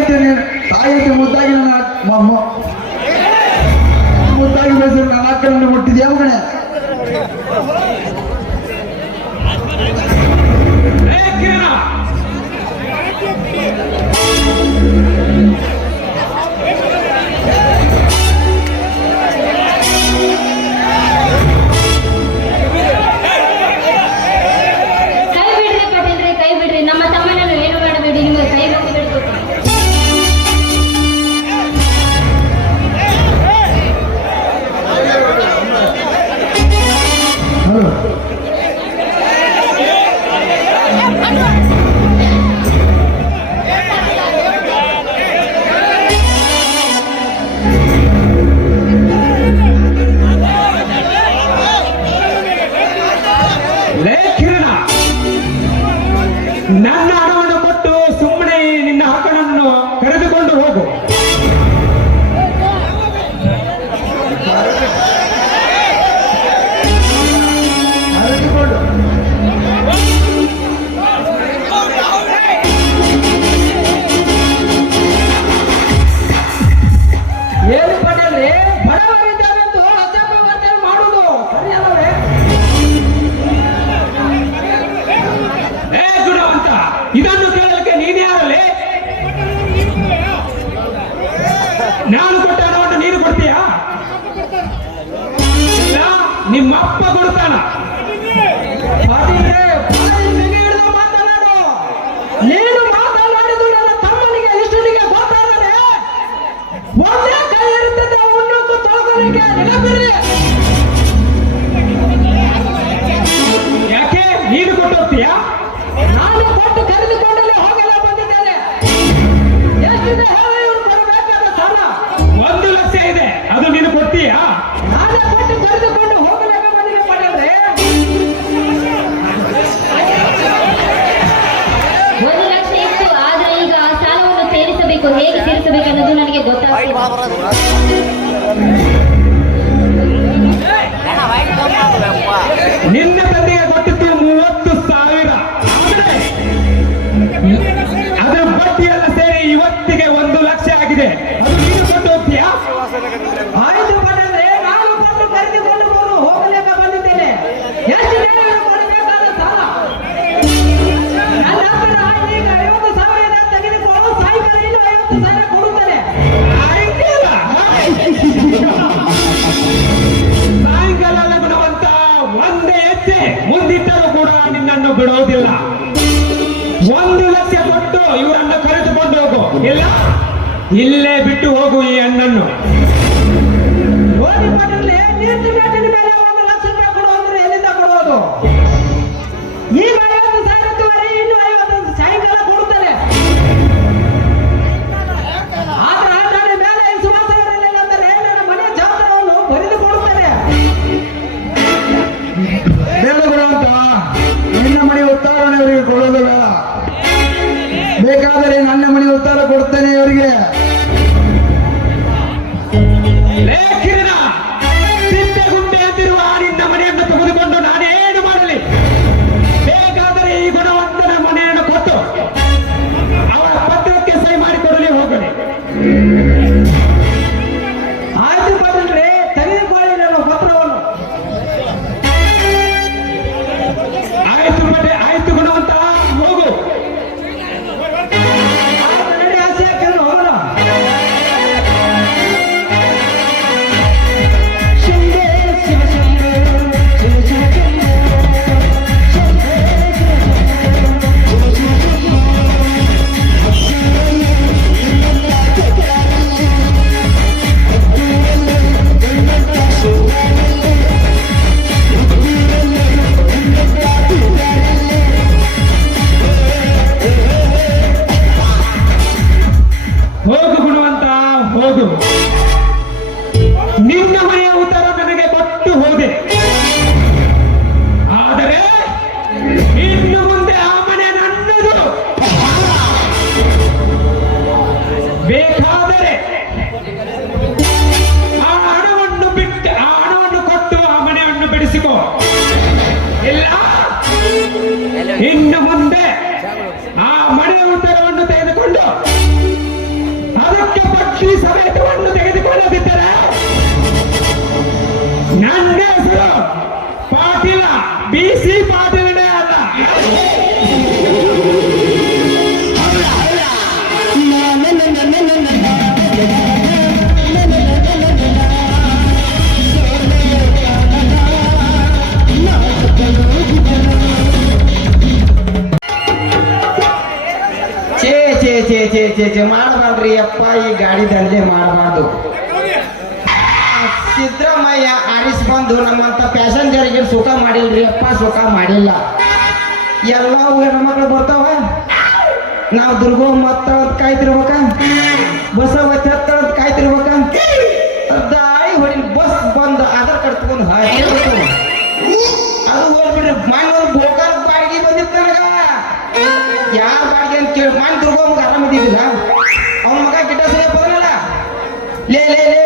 ತಾಯಿಯಂತೆ ಮುದ್ದಾಗಿ ಮುದ್ದಾಗಿ ಬೆಳೆಸಿದ ನನ್ನ ಅಕ್ಕನನ್ನು ಮುಟ್ಟಿದ್ಯಾ ಮಗನೇ? ಏ ಕಿರಣ, ಕೈ ಬಿಡ್ರಿ ಪಾಟೀಲ್ರೆ, ಕೈ ಬಿಡ್ರಿ. ನಮ್ಮ ತಮ್ಮನನ್ನು ಏನು ಮಾಡಬೇಡಿ, ನಿಮಗೆ ಕೈ ಮುಗಿ ಬಿಡ್ಬೇಕು. ಲೇ ಕಿರಣ, ನನ್ನ ಹಣವನ್ನು ಕೊಟ್ಟು ಸುಮ್ಮನೆ ನಿನ್ನ ಅಕ್ಕನನ್ನು ಕರೆದುಕೊಂಡು ಹೋಗು. ಏನು ಪಡೆಯಲ್ರಿ ಬಡವರಿದ್ದಾರೆಂದು ಅಸಭ್ಯವರ್ತನೆ ಮಾಡುವುದು ಸರಿಯಲ್ಲವೇ? ಏ ಗುಣವಂತ, ಇದನ್ನು ಕೇಳಲಿಕ್ಕೆ ನೀನೇ ಯಾರಲ್ಲೇ? ನಾನು ಕೊಟ್ಟ ಹಣವನ್ನು ನೀನು ಕೊಡ್ತೀಯಾ? ಇಲ್ಲ, ನಿಮ್ಮ ಅಪ್ಪ ಕೊಡ್ತಾನ. ಪಾಟೀಲ್ರೆ, ಬಾಯಿ ಬಿಗಿ ಹಿಡಿದು ಮಾತನಾಡು. ನೀನು ಮಾತನಾಡಿದ್ದು ನನ್ನ ತಮ್ಮನಿಗೆ ಇಷ್ಟನಿಗೆ ಗೊತ್ತಾದರೆ ಒಂದೇ ಕೈ ಇರುತ್ತದೆ, ಉಣ್ಣಕ್ಕೂ ತೊಳಗಲಿಕ್ಕೆ ನೆನಪಿರ್ರಿ. ಯಾಕೆ ನೀನು ಕೊಟ್ಟು ಹೋಗ್ತೀಯಾ? ನಾನು ಕೊಟ್ಟು ಕರೆದುಕೊಂಡಲ್ಲಿ ಹೋಗಲ್ಲ ಬಂದಿದ್ದೇನೆ. ಎಷ್ಟಿದೆ ಹೇಳಿ ಇವ್ರು ಕೊಡಬೇಕಾದ ಸಾಲ? 1 ಲಕ್ಷ ಇದೆ, ಅದು ನೀನು ಕೊಡ್ತೀಯಾ? ನಾನೇ ಕೊಟ್ಟು ಕರೆದುಕೊಂಡು ಹೋಗಲೇಕ ಬಂದಿದೆ ಪಡೆಯಲ್ರಿ. 1 ಲಕ್ಷ ಇತ್ತು, ಆದ್ರೆ ಈಗ ಆ ಸಾಲವನ್ನು ಸೇರಿಸಬೇಕು. ಹೇಗೆ ಸೇರಿಸಬೇಕು ಅನ್ನೋದು ನನಗೆ ಗೊತ್ತಾಗ್ತಿಲ್ಲ. ನಿನ್ನ ತಂದೆಗೆ ಕೊಟ್ಟಿತ್ತು 30,000. ಅದರ ಬಡ್ಡಿಯೆಲ್ಲ ಸೇರಿ ಇವತ್ತಿಗೆ 1 ಲಕ್ಷ ಆಗಿದೆ. ಅದು ನೀನು ಕೊಟ್ಟು ಹೋಗ್ತೀಯಾ? ಆಯ್ತು ಪಡೆಯಲ್ರಿ, ನಾನು ಕೊಟ್ಟು ಕರೆದುಕೊಂಡು ಹೋಗಲೇಕ ಬಂದಿದ್ದೇನೆ. ಎಷ್ಟಿದೆ ಇವ್ರು ಕೊಡಬೇಕಾದ ಸಾಲ? ನನ್ನ ಹತ್ರ ಈಗ 50,000 ತೆಗೆದುಕೊಂಡು ಸಾಯಂಕಾಲ ಇನ್ನು 50,000 ಕೊಡುತ್ತೇನೆ. ಆಯ್ತಲ್ಲ? ಸಾಯಂಕಾಲ ಗುಣವಂತ ಒಂದೇ ಹೆಜ್ಜೆ ಮುಂದಿಟ್ಟರೂ ಕೂಡ ನಿನ್ನನ್ನು ಬಿಡೋದಿಲ್ಲ. 1 ಲಕ್ಷ ಕೊಟ್ಟು ಇವರನ್ನು ಕರೆದುಕೊಂಡು ಹೋಗು, ಇಲ್ಲ ಇಲ್ಲೇ ಬಿಟ್ಟು ಹೋಗು ಈ ಹಣ್ಣನ್ನು. ನೋಡಿ ಪಡೆಯಲ್ರಿ, ನೀರು ಮೇಟಿನ ಮೇಲೆ 1 ಲಕ್ಷ ರೂಪಾಯಿ ಕೊಡು ಅಂದ್ರೆ ಎಲ್ಲಿಂದ ಕೊಡುವುದು? ಈಗ 50,000 ತೋರಿ, ಇನ್ನು 50 ಸಾಯಂಕಾಲ ಕೊಡುತ್ತೇನೆ. ಆದ್ರೆ ನನ್ನ ಮೇಲೆ ವಿಶ್ವಾಸ ಇರಲಿಲ್ಲ ಅಂದರೆ ನನ್ನ ಮನೆಯ ಜವಾಬ್ದಾರವನ್ನು ಬರೆದು ಕೊಡುತ್ತೇನೆ. ಬೇಡ ಗುಣವಂತ, ನಿನ್ನ ಮನೆ ಉತ್ತಾರನೆ ಅವರಿಗೆ ಕೊಡೋದು ಬೇಡ. ಬೇಕಾದರೆ ನನ್ನ ಮನೆ ಉತ್ತಾರ ಕೊಡ್ತೇನೆ ಅವರಿಗೆ. ಲೇ ಕಿರಣ, ತಿಪ್ಪೆ ಗುಂಡೆ ಅಂತಿರುವ ನಿನ್ನ ಮನೆಯನ್ನು ತೆಗೆದುಕೊಂಡು ನಾನೇನು ಮಾಡಲಿ? ಬೇಕಾದರೆ ಈ ಗುಣವಂತನ ಮನೆಯನ್ನು ಕೊಟ್ಟು ಅವರ ಪತ್ರಕ್ಕೆ ಸಹಿ ಮಾಡಿಕೊಡಲಿ ಹೋಗಲಿ. ಆಯ್ತು ಪಡೆಯಲ್ರಿ, ತೆಗೆದುಕೊಳ್ಳಿ ನನ್ನ ಪತ್ರವನ್ನು. ಆಯ್ತು ಗುಣವಂತ, ಹೋಗು. ಆಯ್ತು, ನಡಿ ಆಸೆ ಹಾಕಿದ್ರು ಹೋಗೋಣ. ಛೇ ಮಾಡಬಾರ್ದ್ರಿ ಅಪ್ಪ, ಈ ಗಾಡಿ ದಂಧೆ ಮಾಡಬಾರ್ದು. ಸಿದ್ದರಾಮಯ್ಯ ಆರಿಸ್ಬಂದು ನಮ್ಮಂತ ಪ್ಯಾಸೆಂಜರ್ಗೆ ಸುಖ ಮಾಡಿಲ್ರಿ ಅಪ್ಪ, ಸುಖ ಮಾಡಿಲ್ಲ. ಎಲ್ಲ ಹೆಣ್ಮಕ್ಳು ಬರ್ತಾವ, ನಾವು ದುರ್ಗಮ್ಮ ಹತ್ತ ಕಾಯ್ತಿರ್ಬೇಕ, ಬಸವ ಹತ್ತ ಕಾಯ್ತಿರ್ಬೇಕ. ದಾಳಿ ಹೊಡಿ ಬಸ್ ಬಂದು ಆಧಾರ್ ಕಾರ್ಡ್ ತಗೊಂಡು ಅದು ಹೋಗ್ಬಿಡ್ರಿ. ಮನೆ ಬೋಕಾಲ್ ಬಾಡಿಗೆ ಬಂದಿತ್ತು ನನಗ, ಯಾವ ಬಾಡಿಗೆ ಅಂತ ಕೇಳಿ ಮನೆ ದುರ್ಗಮ್ಮಗೆ ಆರಾಮಿದ್ದಿಲ್ಲ. ಅವನ ಮಗ ಗಿಟ್ಟ ಸರಿ ಬದಲಲ್ಲ, ಲೇ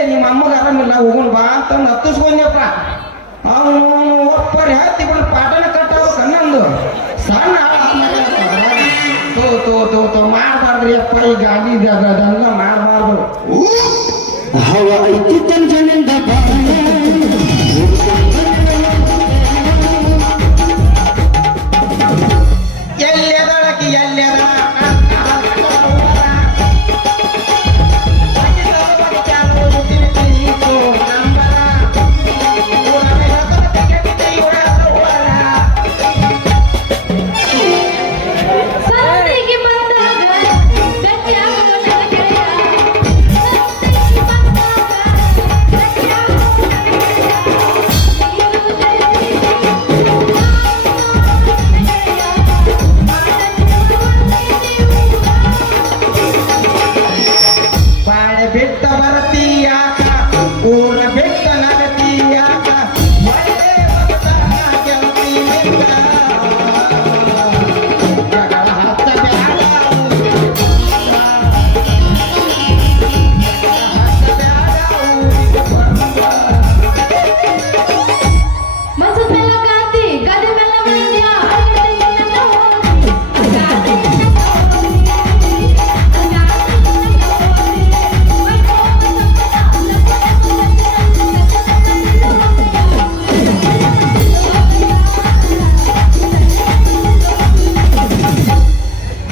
ನಿಮ್ಮ ಅಮ್ಮಗೆ ಆರಾಮಿಲ್ಲ ಹೋಗೋಣ ಬಾ ಅಂತಂದು ಹತ್ತಿಸ್ಕೊಂಡ್ಯಪ್ಪ. ಅವನು ಒಪ್ಪರಿ ಹತ್ತಿ ಬಂದು ಪಾಠನ ಕಟ್ಟಾವ ಕಣ್ಣಂದು ಸಣ್ಣ ತೋ ಮಾಡಬಾರ್ದ್ರಿ ಅಪ್ಪ, ಈ ಗಾಡಿ ದಂಗ ಮಾಡಬಾರ್ದು. हवा इतनी तंजनिंद ಎಲ್ಲೆದಳಕಿ ಎಲ್ಲೆದ ಸಂತೆಗೆ ಬಂದಾಗ ಗಟ್ಟಿಯಾಗುವ ನನ್ನ ಗೆಳೆಯ. ಬಾಳೆ ಬಿಟ್ಟ ಬರತೀಯಾಕ, ಊರ ಬಿಟ್ಟ ನಗತೀಯಾಕ, ಒಳ್ಳೆ ಮಗನ ಗೆಳತಿಯಿಂದ ಜಗಳ ಹತ್ತ ಬ್ಯಾಡ ಮಸದ ಮೆಲ್ಲ ಕಾಂತಿ ಗದೆ ಮೆಲ್ಲ ಮಂಡ್ಯ ಅಡ್ಗೆ ತೆಂಗಿನ ಹೋಗಿ ಗಾದೆ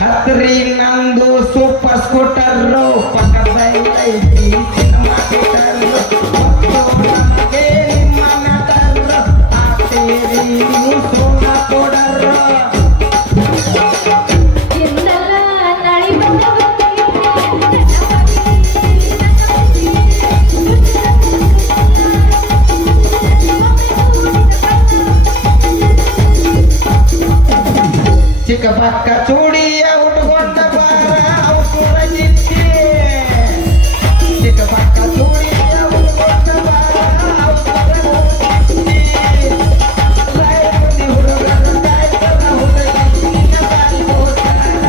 ಹತ್ರಿ ನಂದು ಸೂಪರ್ ಸ್ಕೂಟರ್ ಪಕ್ಕದೈತಿ ಸಿನಿಮಾ ಥಿಯೇಟರ್, ನಮಗೆ ನಿಮ್ಮ ಮ್ಯಾಟರ್ ಆಗ್ತೀರಿ ನೀವು ಸೋನ ಕೊಡರ್. ಎಂದಲ್ಲ ನಾಳಿ ಬಂದ ಚಿಕ್ಕ ಪಕ್ಕ ಚೂಡಿಯ ಉಟ್ಕೊಂಡ ಬಾರ ಅವಸರ ಜಿತ್ತಿ, ಚಿಕ್ಕ ಪಕ್ಕ ಚೂಡಿಯ ಉಟ್ಕೊಂಡ ಬಾರ ಅವಸರ ಜಿತ್ತಿ. ಲೈಫ್ನಿ ಹುಡುಗರು ಕಾಯ್ತದ ಹುಡುಗಿ ನಿನ್ನ ಬಾಯಿ ಹೋಗ್ತಾರ.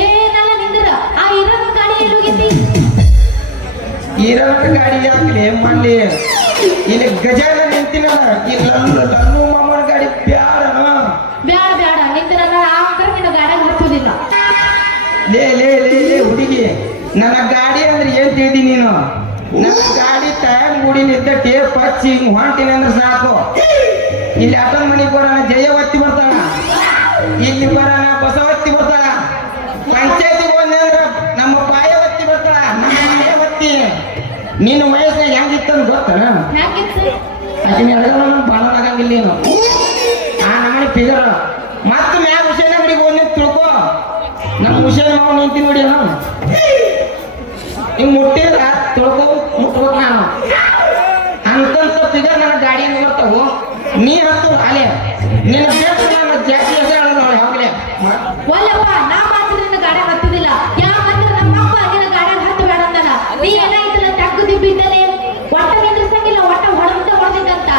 ಏ ನನ್ನ ನಿಂದರ ಆ ಇರನ ಗಾಡಿ ಎಲ್ಲಿಗೈತಿ? ಈರನ ಗಾಡಿ ಯಾಕಲಿ ಮಾಡ್ಲಿ, ಇಲ್ಲಿ ಗಜಾನ ನಿಂತಿನಲ್ಲ, ಇಲ್ಲಿ ಲಲ್ಲು ಮಾಮನ ಗಾಡಿ ಬ್ಯಾಡ. ಬ್ಯಾಡ ಬ್ಯಾಡ ನಿಂದರ ನಾನು ಆ ಅಂಕರ್ ನಿನ್ನ ಗಾಡಿಯಾಗ ಹತ್ತುದಿಲ್ಲ. ಲೇ ಹುಡುಗಿ, ನನ್ನ ಗಾಡಿ ಅಂದ್ರೆ ಏನ್ ತಿಳಿದಿ ನೀನು? ನನ್ನ ಗಾಡಿ ಟೈಮ್ ಗುಡಿನಿದ್ದ ಟೇಪ್ ಹಚ್ಚಿ ಹಿಂಗ್ ಹೊಂಟಿನಿ ಅಂದ್ರೆ ಸಾಕು. ಇಲ್ಲಿ ಅಟನ್ ಮನಿಗೆ ಬರೋಣ ಜಯವತ್ತಿ ಬರ್ತಾಳ, ಇಲ್ಲಿ ಬರೋಣ ಬಸವತ್ತಿ ಬರ್ತಾಳ, ಪಂಚಾಯತಿಗೆ ಬಂದ್ರೆ ನಮ್ಮ ಪಾಯವತ್ತಿ ಬರ್ತಾಳ, ನಮ್ಮ ಮಾಯವತ್ತಿ. ನಿನ್ನ ವಯಸ್ಸಿನಾಗ ಹೆಂಗಿತ್ತಂದು ಗೊತ್ತನ? ಹ್ಯಾಂಗಿತ್ತು? ಆಕಿನ ಎಡಗಲ ಬಾಳ ಆಗಂಗಿಲ್ಲ ನೀನು, ಆ ನಮ್ಮನೆ ಫಿಗರ್. ಮತ್ತೆ ಮ್ಯಾಗ ಹುಷೇನ ಗುಡಿಗೆ ಹೋಗಿ ತಿಳ್ಕೊ, ನಮ್ಮ ಹುಷೇನ ಮಾವು ನಿಂತಿ ನೋಡಿ ಹಿಂಗ್ ಮುಟ್ಟಿದ್ರ ತಿಳ್ಕೊ, ಮುಟ್ಬೇಕು ನಾನು ಅಂತಂತ ಫಿಗರ್ ನನ್ನ ಗಾಡಿ ಬರ್ತಾವು. ನೀ ಹತ್ತು ಅಲೆ ನಿನ್ನ ಬೇಕು ನನ್ನ ಜಾಸ್ತಿ ಹೆಸರು ಹೇಳೋದು ಯಾವಾಗಲೇ. ಒಲ್ಲಪ್ಪ ನಾ ಮಾತ್ರ ನಿನ್ನ ಗಾಡಿಯಾಗ ಹತ್ತುದಿಲ್ಲ. ಯಾಕಂದ್ರೆ ನಮ್ಮ ಅಪ್ಪ ನಿನ್ನ ಗಾಡಿಯಾಗ ಹತ್ತು ಬೇಡ ಅಂತಾನ. ನೀ ಏನಾಯ್ತಲ್ಲ ತಗ್ಗು ದಿಬ್ಬಿದ್ದಲೆ ಒಟ್ಟ ನಿಂದ್ರಿಸಂಗಿಲ್ಲ, ಒಟ್ಟ ಹೊಡೆದ ಹೊಡೆದಿದ್ದಂತ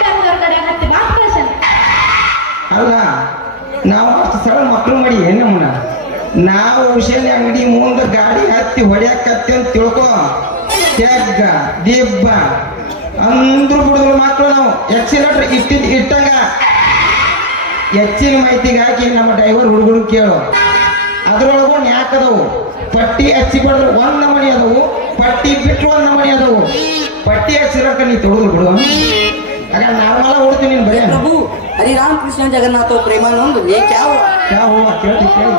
ಬೆಂಗಳೂರು ಗಾಡಿಯಾಗ ಹತ್ತಿ ಮಾತು ಕಳ್ಸನ್. ಅಲ್ಲ ನಾವು ಅಷ್ಟು ಸರಳ ಮಕ್ಕಳು ಮಾಡಿ ನಮ್ಮನ್ನ ನಾವು ಔಷಧಿ ಅಂಗಡಿ ಮುಂದೆ ಗಾಡಿ ಹತ್ತಿ ಹೊಡ್ಯಾಕತ್ತಿ ಅಂತ ತಿಳ್ಕೊ, ತೆಗ್ಗ ದಿಬ್ಬ ಅಂದ್ರು ಬಿಡುದ್ರು ಮಕ್ಕಳು. ನಾವು ಎಕ್ಸಿಲೇಟರ್ ಇಟ್ಟಂಗ ಹೆಚ್ಚಿನ ಮಾಹಿತಿಗೆ ಹಾಕಿ ನಮ್ಮ ಡ್ರೈವರ್ ಹುಡುಗರು ಕೇಳು, ಅದ್ರೊಳಗೂ ಯಾಕದವು ಪಟ್ಟಿ ಹಚ್ಚಿ ಬಿಡಿದ್ರೆ ಒಂದ್ ನಮನಿ ಅದವು, ಪಟ್ಟಿ ಬಿಟ್ಟರು ಒಂದ್ ನಮನಿ ಅದವು. ಪಟ್ಟಿ ಹಚ್ಚಿರಕ ನೀ ತೊಳೆದು ಬಿಡು, ಆಗ ನಾರ್ಮಲ ಹೊಡ್ತೀನಿ ನೀನು ಬರೀ. प्रभु हरि राम कृष्ण जगन्नाथ प्रेमानंद ये क्या हुआ? ಯಾವ ಹೂವ ಕೇಳಿ ಕೇಳಿ.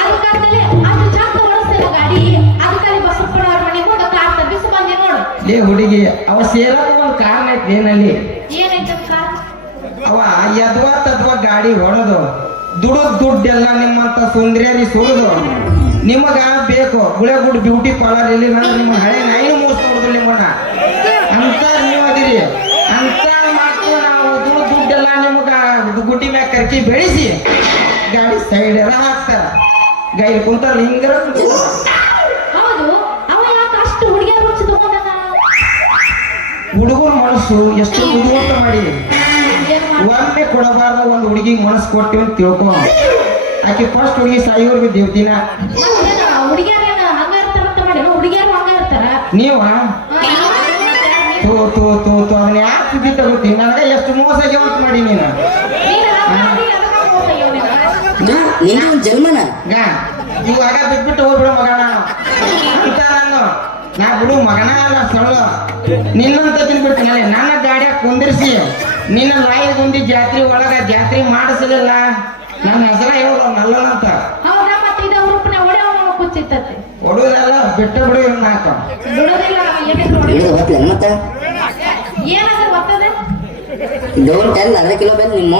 ಅದಕ್ಕಾದ್ಮೇಲೆ ಅದು ಜಾಸ್ತಿ ಓಡಿಸ್ತೇನೆ ಗಾಡಿ. ಅದಕ್ಕಾಗಿ ಬಸಪ್ಪನವ್ರ ಮನೆಗೆ ಹೋದ ಕಾರ್ ತಬ್ಬಿಸಿ ಬಂದೆ ನೋಡು. ಲೇ ಹುಡುಗಿ ಅವ ಸೇರಕ್ಕೆ ಒಂದು ಕಾರಣ ಐತಿ ಏನಲ್ಲಿ ಏನಾಯ್ತಕ್ಕ? ಅವ ಯದ್ವಾ ತದ್ವಾ ಗಾಡಿ ಹೊಡೆದು ದುಡ್ಡೆಲ್ಲ ನಿಮ್ಮಂತ ಸುಂದರಿಯರಿ ಸುರಿದು ನಿಮಗ ಬೇಕು ಗುಳೆಗುಡ್ ಬ್ಯೂಟಿ ಪಾರ್ಲರ್ ಇಲ್ಲಿ ನಾನು ನಿಮ್ಮ ಹಳೆ ನಾಯಿನ ಮೂಡಿಸ್ಕೊಡುದು ನಿಮ್ಮನ್ನ ಅಂತ ನೀವು ಅದಿರಿ ಅಂತ ಮಾತು ನಾವು ದುಡ್ಡೆಲ್ಲ ನಿಮಗ ಗುಡ್ಡಿ ಮ್ಯಾಗ ಕರ್ಕಿ ಬೆಳೆಸಿ ಗಾಡಿ ಸೈಡ್ ಎಲ್ಲ ಹಾಕ್ತಾರ ಗೈ ಕುಂತಾರ ಹಿಂಗರ ಹೌದು, ಅವ ಯಾಕೆ ಅಷ್ಟು ಹುಡುಗಿಯರ ಹುಚ್ಚು ತಗೊಂಡಾನ? ಹುಡುಗರ ಮನಸ್ಸು ಎಷ್ಟು ಮುದುವಂತ ಮಾಡಿ ಒಮ್ಮೆ ಕೊಡಬಾರ್ದ ಒಂದು ಹುಡುಗಿಗೆ ಮನಸ್ಸು ಕೊಟ್ಟಿವಿ ಅಂತ ತಿಳ್ಕೊ. ಆಕೆ ಫಸ್ಟ್ ಹುಡುಗಿ ಸಾಯಿವರ್ಗು ದೇವ್ತಿನ ಹುಡುಗಿಯರೇನ ಹಂಗ ಇರ್ತಾರಂತ ಮಾಡಿ ಹುಡುಗಿಯರು ಹಂಗ ಇರ್ತಾರ? ನೀವ ತೋ ತೋ ತೋ ತೋ ಅದನ್ನ ಯಾಕೆ ಸುದ್ದಿ ತಗೋತೀನಿ ನನಗೆ ಎಷ್ಟು ಮೋಸ ಅಂತ ಮಾಡಿ ನೀನು ನಿನ್ನ ಒಂದು ಜನ್ಮನ ಗಾ ಇವಾಗ ಬಿಟ್ಬಿಟ್ಟು ಹೋಗ್ಬಿಡು ಮಗ ನಾನು ಅಂತ ನಾನು ನಾ ಬಿಡು ಮಗನ ಅಲ್ಲ ಸೊಳ್ಳು ನಿನ್ನಂತ ತಿನ್ಬಿಡ್ತೀನಿ ನನ್ನ ಗಾಡಿಯಾಗ ಕುಂದಿರಿಸಿ ನಿನ್ನ ರಾಯಿ ಗುಂದಿ ಜಾತ್ರೆ ಒಳಗ ಜಾತ್ರೆ ಮಾಡಿಸಲಿಲ್ಲ ನನ್ನ ಹೆಸರ ಹೇಳೋದು ನಲ್ಲನಂತ ಹೌದಾ? ಮತ್ತೆ ಇದ ಹುರುಪನ ಹೊಡೆಯವ ಕುಚ್ಚಿತ್ತತ್ತೆ ಹೊಡುದೆಲ್ಲ ಬಿಟ್ಟು ಬಿಡು ಇವ್ನ ನಾಕ ಬಿಡೋದಿಲ್ಲ. ಹಿಡಿದು ಹೋಗ್ತಿಲ್ಲ ಮತ್ತೆ ಏನಾದ್ರೂ ಬರ್ತದೆ? ಡೋಂಟ್ ಟೆಲ್ ಅದ್ರ ಕಿಲೋ ಬೆಲ್ ನಿಮ್ಮ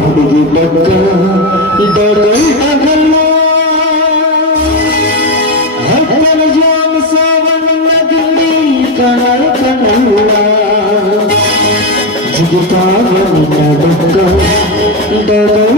ಹುಡುಗಿ ಡಗ್ಗ ಡಗಲ್ಲ ಹತ್ತಲ ಜೋನ ಸಾವನ್ನ ಗಿಂಡಿ ಕಣ ಕಣಲ್ಲ ಜಿಗಿತಾವ ಡಗ್ಗ ಡಗಲ್ಲ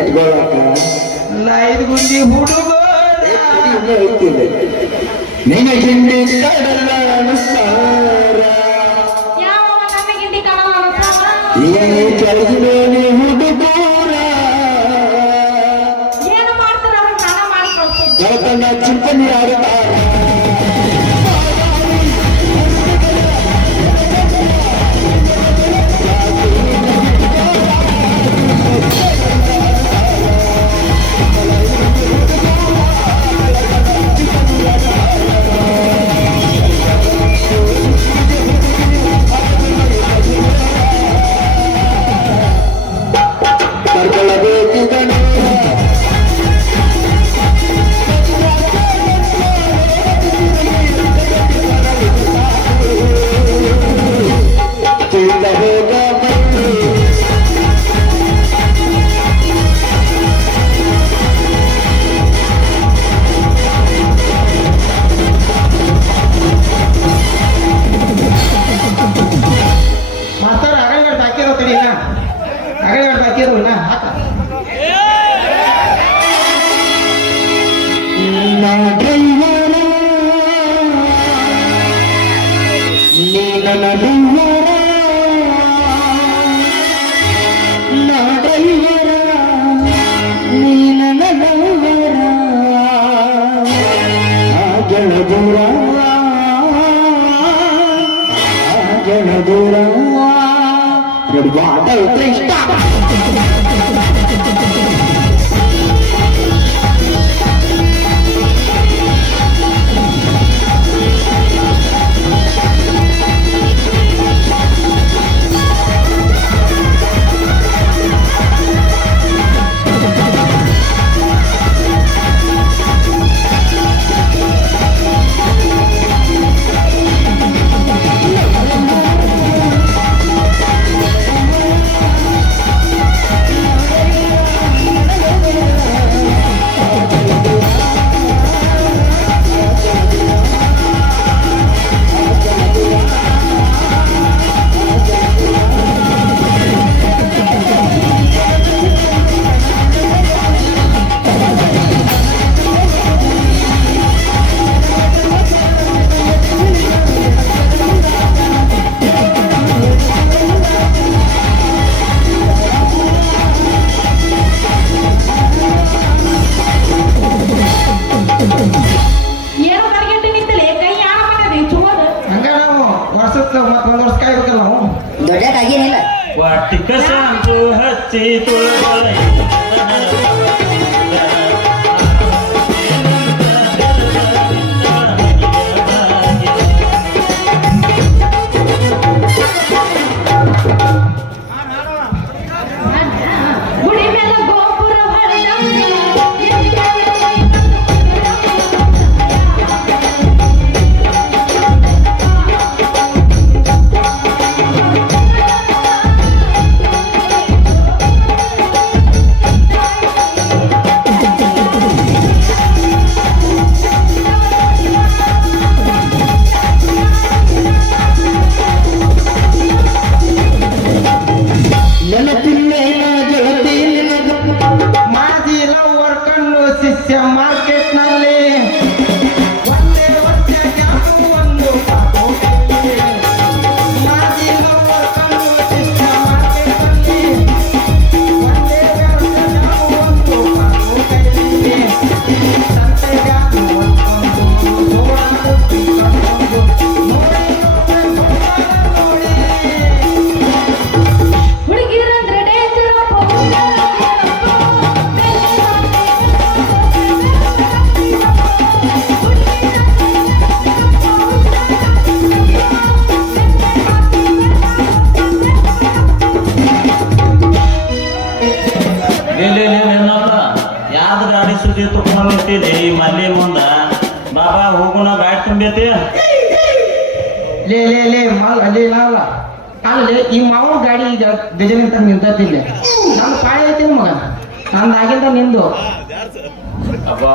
ಕಿತ್ಕೊಳಕ 5 ಗುಂಡಿ ಹುಡುಗ ನಿನಗಿಂಡಿ ಕಡಲ ನಮಸ್ಕಾರ ಯಾವ ನಮಗಿಂಡಿ ಕಡಲ ನಮಸ್ಕಾರ ಏನೇ ಕೆಲಸದಲ್ಲಿ ಹುಡುಗೂರ ಏನು ಮಾಡ್ತಾರ ಅವ್ರು ಸ್ನಾನ ಮಾಡ್ಕೊಳ್ತೀನಿ ಜಗತ್ತನ್ನ ಚಿಂತನೆ ಆಡುತ್ತಾರೆ ಕರ್ಕೊಳ್ಳಬೇಕು ಗಣ ಚಿಂತ ಹೋಗ ಬಂದು ಮಾಸ್ತರ್ ಅಗಲಿಗಡೆ ಹಾಕಿರೋ ತಡಿನ ಅಗಲಿಗಡೆ ಹಾಕಿರೋ ನಾ ಹಾಕ ನಾ ಡ್ರೈವರ ನೀ ನನ್ನ ಡ್ರೈವರ ನಾ ಡ್ರೈವರ ನೀ ನನ್ನ ಡ್ರೈವರ ಆಗಳ ದೂರ ಆಗಳ ದೂರ ರೆಡ್ವಾದ ಇಷ್ಟ ಏನು ಬರ್ಗೆಟ್ಟು ನಿಂತಲೆ ಕೈ ಯಾರ ಮಾಡದೆ ಚೋದ ಹಂಗ ನಾವು ವರ್ಷಕ್ಕೆ ಮತ್ತೆ 1 ವರ್ಷ ಕಾಯ್ಬೇಕಲ್ಲ ನಾವು ದೊಡ್ಡದಾಗೇನಿಲ್ಲ ವಾಟಿಕ ಶಾಂಪು ಹಚ್ಚಿ ತುಳಬಲ ಗುಡಿ ಮೇಲೆ ಗೋಪುರ ನೆನಪಿಲ್ಲ ಗೆಳತಿ ನಿನಗ ಮಾಜಿ ಲವರ್ ಕಣ್ಣು ಶಿಷ್ಯ ಮಾರ್ಕೆಟ್ ನಲ್ಲಿ ಒಂದೇ ವರ್ಷ ಗ್ಯಾಸು ಒಂದು ಪಾಪು ಕೈಲಿ. ಮಾಜಿ ಲವರ್ ಕಣ್ಣು ಶಿಷ್ಯ ಮಾರ್ಕೆಟ್ ನಲ್ಲಿ ಒಂದೇ ವರ್ಷ ಗ್ಯಾಸು ಒಂದು ಪಾಪು ಕೈಲಿ. ಸಂತೆ ಗ್ಯಾಸು ಒಂದೊಂದು ಸೋಡಾ ಬುತ್ತಿ ಕಟ್ಟೊಂದು ನೋಡಿ ನೋಡಿ ಹುಡುಗಿರಂದ್ರೆ ಡೇಂಜರ್ ಯಾವ್ದು ಗಾಡಿ ಸುದ್ದಿ ತಗೊಂಡಿರ್ತೀನಿ ಈ ಮಲ್ಲಿ ಮುಂದ ಬಾಬಾ ಹೋಗುನ ಗಾಡಿ ತುಂಬೈತಿ ಲೇ ಲೇ ಲೇ ಮಾಲ್ ಅಲ್ಲೇ ಇಲ್ಲ ಅಲ್ಲಿ ಈ ಮಾವನ ಗಾಡಿ ಈಗ ಗಜನಿಂತ ನಿಂತಿಲ್ಲ ನನ್ನ ಪಾಳಿ ಐತಿ ಮಗ ನಂದಾಗಿಂದ ನಿಂದು ಅಬ್ಬಾ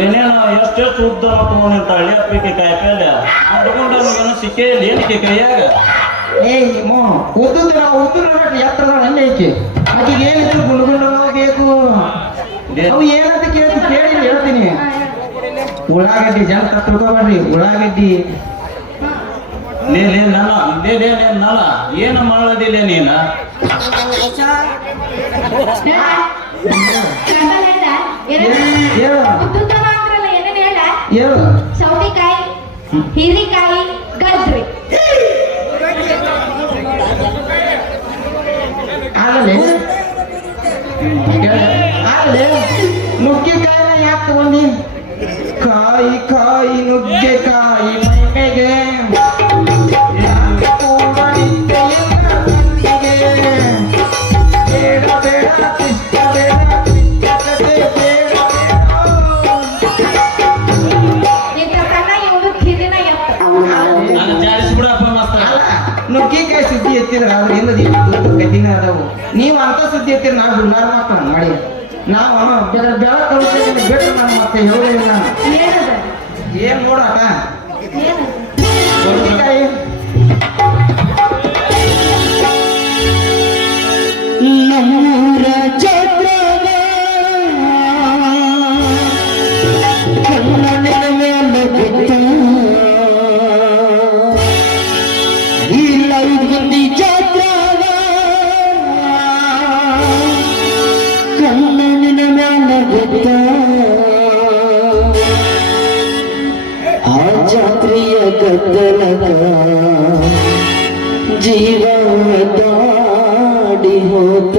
ಏನೇನು ಎಷ್ಟೆಷ್ಟು ಉದ್ದ ತಗೊಂಡಿರ್ತ ಹಳ್ಳಿ ಅಪ್ಪಿಕೆ ಕಾಯಿಪಲ್ಲೆ ಹುಡುಗೊಂಡ ಸಿಕ್ಕೇ ಇಲ್ಲ ಏನಕ್ಕೆ ಕೈಯಾಗ ಏ ಮೋ ಉದ್ದುದ್ರ ಎತ್ತರದ ಹಣ್ಣೆ ಐತಿ ಆಕೆಗೆ ಏನಿದ್ರು ಗುಂಡು ಗುಂಡು ಬೇಕು ಅವು ಏನಂತ ಕೇಳಿ ಹೇಳ್ತೀನಿ. ಉಳ್ಳಾಗಡ್ಡಿ ಜನ ತಿಳ್ಕೊಬೇಡ್ರಿ, ಉಳ್ಳಾಗಡ್ಡಿ ಲೇ ನಲ್ಲ ನಲ್ಲ ಏನು ಮಾಡದಿಲ್ಲ ನೀನ ಹೇಳು ಹೇಳು ಸೌತೆಕಾಯಿ, ಹೀರಿಕಾಯಿ, ಗಜ್ರಿ. ಆಗಲೇ ಆಗಲೇ ನುಗ್ಗೆಕಾಯಿನ ಯಾಕೆ ತಗೊಂಡಿ? ಕಾಯಿ ನುಗ್ಗೆಕಾಯಿ ಮೈಮೆಗೆ ಕೂಡ ನಿತ್ಯ ಬೇಡ ಬೇಡ ಇಷ್ಟ ಬೇಡ ಇಷ್ಟತೆ ಬೇಡ ನಾನು ಜಾರಿಸ್ಬಿಡಪ್ಪ ಮಾಸ್ತರ. ಅಲ್ಲ ನುಗ್ಗೆಕಾಯಿ ಸುದ್ದಿ ಎತ್ತಿದ್ರ ಅವ್ರಿಂದ ಗದ್ದಿನ ಅದಾವು. ನೀವು ಅಂತ ಸುದ್ದಿ ಎತ್ತಿರ ನಾವು ಗುಲ್ಲಾರ ಮಕ್ಕಳ ಮಾಡಿ ನಾವು ಬೆಳ ಕಳಿಸ್ತೀನಿ ಬಿಟ್ಟು ನಾನು ಮತ್ತೆ ಹೇಳೋದಿಲ್ಲ. ನಾನು ಏನ್ ನೋಡಾಟ ನುಗ್ಗೆಕಾಯಿ ನಮ್ಮೂರ ಜಾತ್ರಾಗ ಕನ್ನಡಿನ ಮೇಲೆ ಬಿದ್ದ ಇಲ್ಲ ಬಂದಿ ಜಾತ್ರಾಗ ಕನ್ನಡಿನ ಮೇಲೆ ಬಿದ್ದ ಆ ಜಾತ್ರೆಯ ಗದ್ದಲದ ಜೀವನ ದಾಡಿ ಹೋದ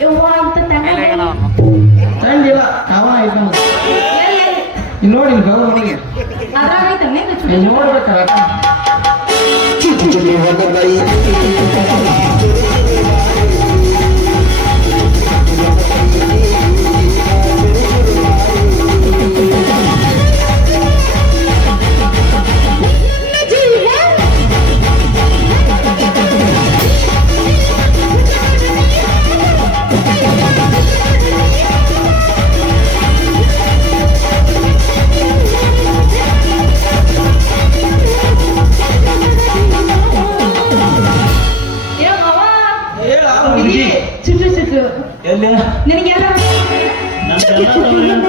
ಯವ್ವ ಇಂತ ತಂಡಿಲ್ಲ ಅವ ಇದ್ದ ಇಲ್ಲಿ ನೋಡಿ ಇಲ್ಲಿ ಗೌ ನೋಡಿ ಅದ್ರಾಗ ಐತನೆ ಇಲ್ಲಿ ನೋಡ್ಬೇಕಲ್ಲ ಚುಚ್ಚುಲಿ ಹೊಗಬೈ ಹೇಳ ಹುಡುಗಿ ಚುಚ್ಚು ಚುಚ್ಚು ಎಲ್ಲಿ ನಿನಗೆಲ್ಲ ನನ್ನ ಎಲ್ಲ ತವರಿಗೆ ಅಂತ.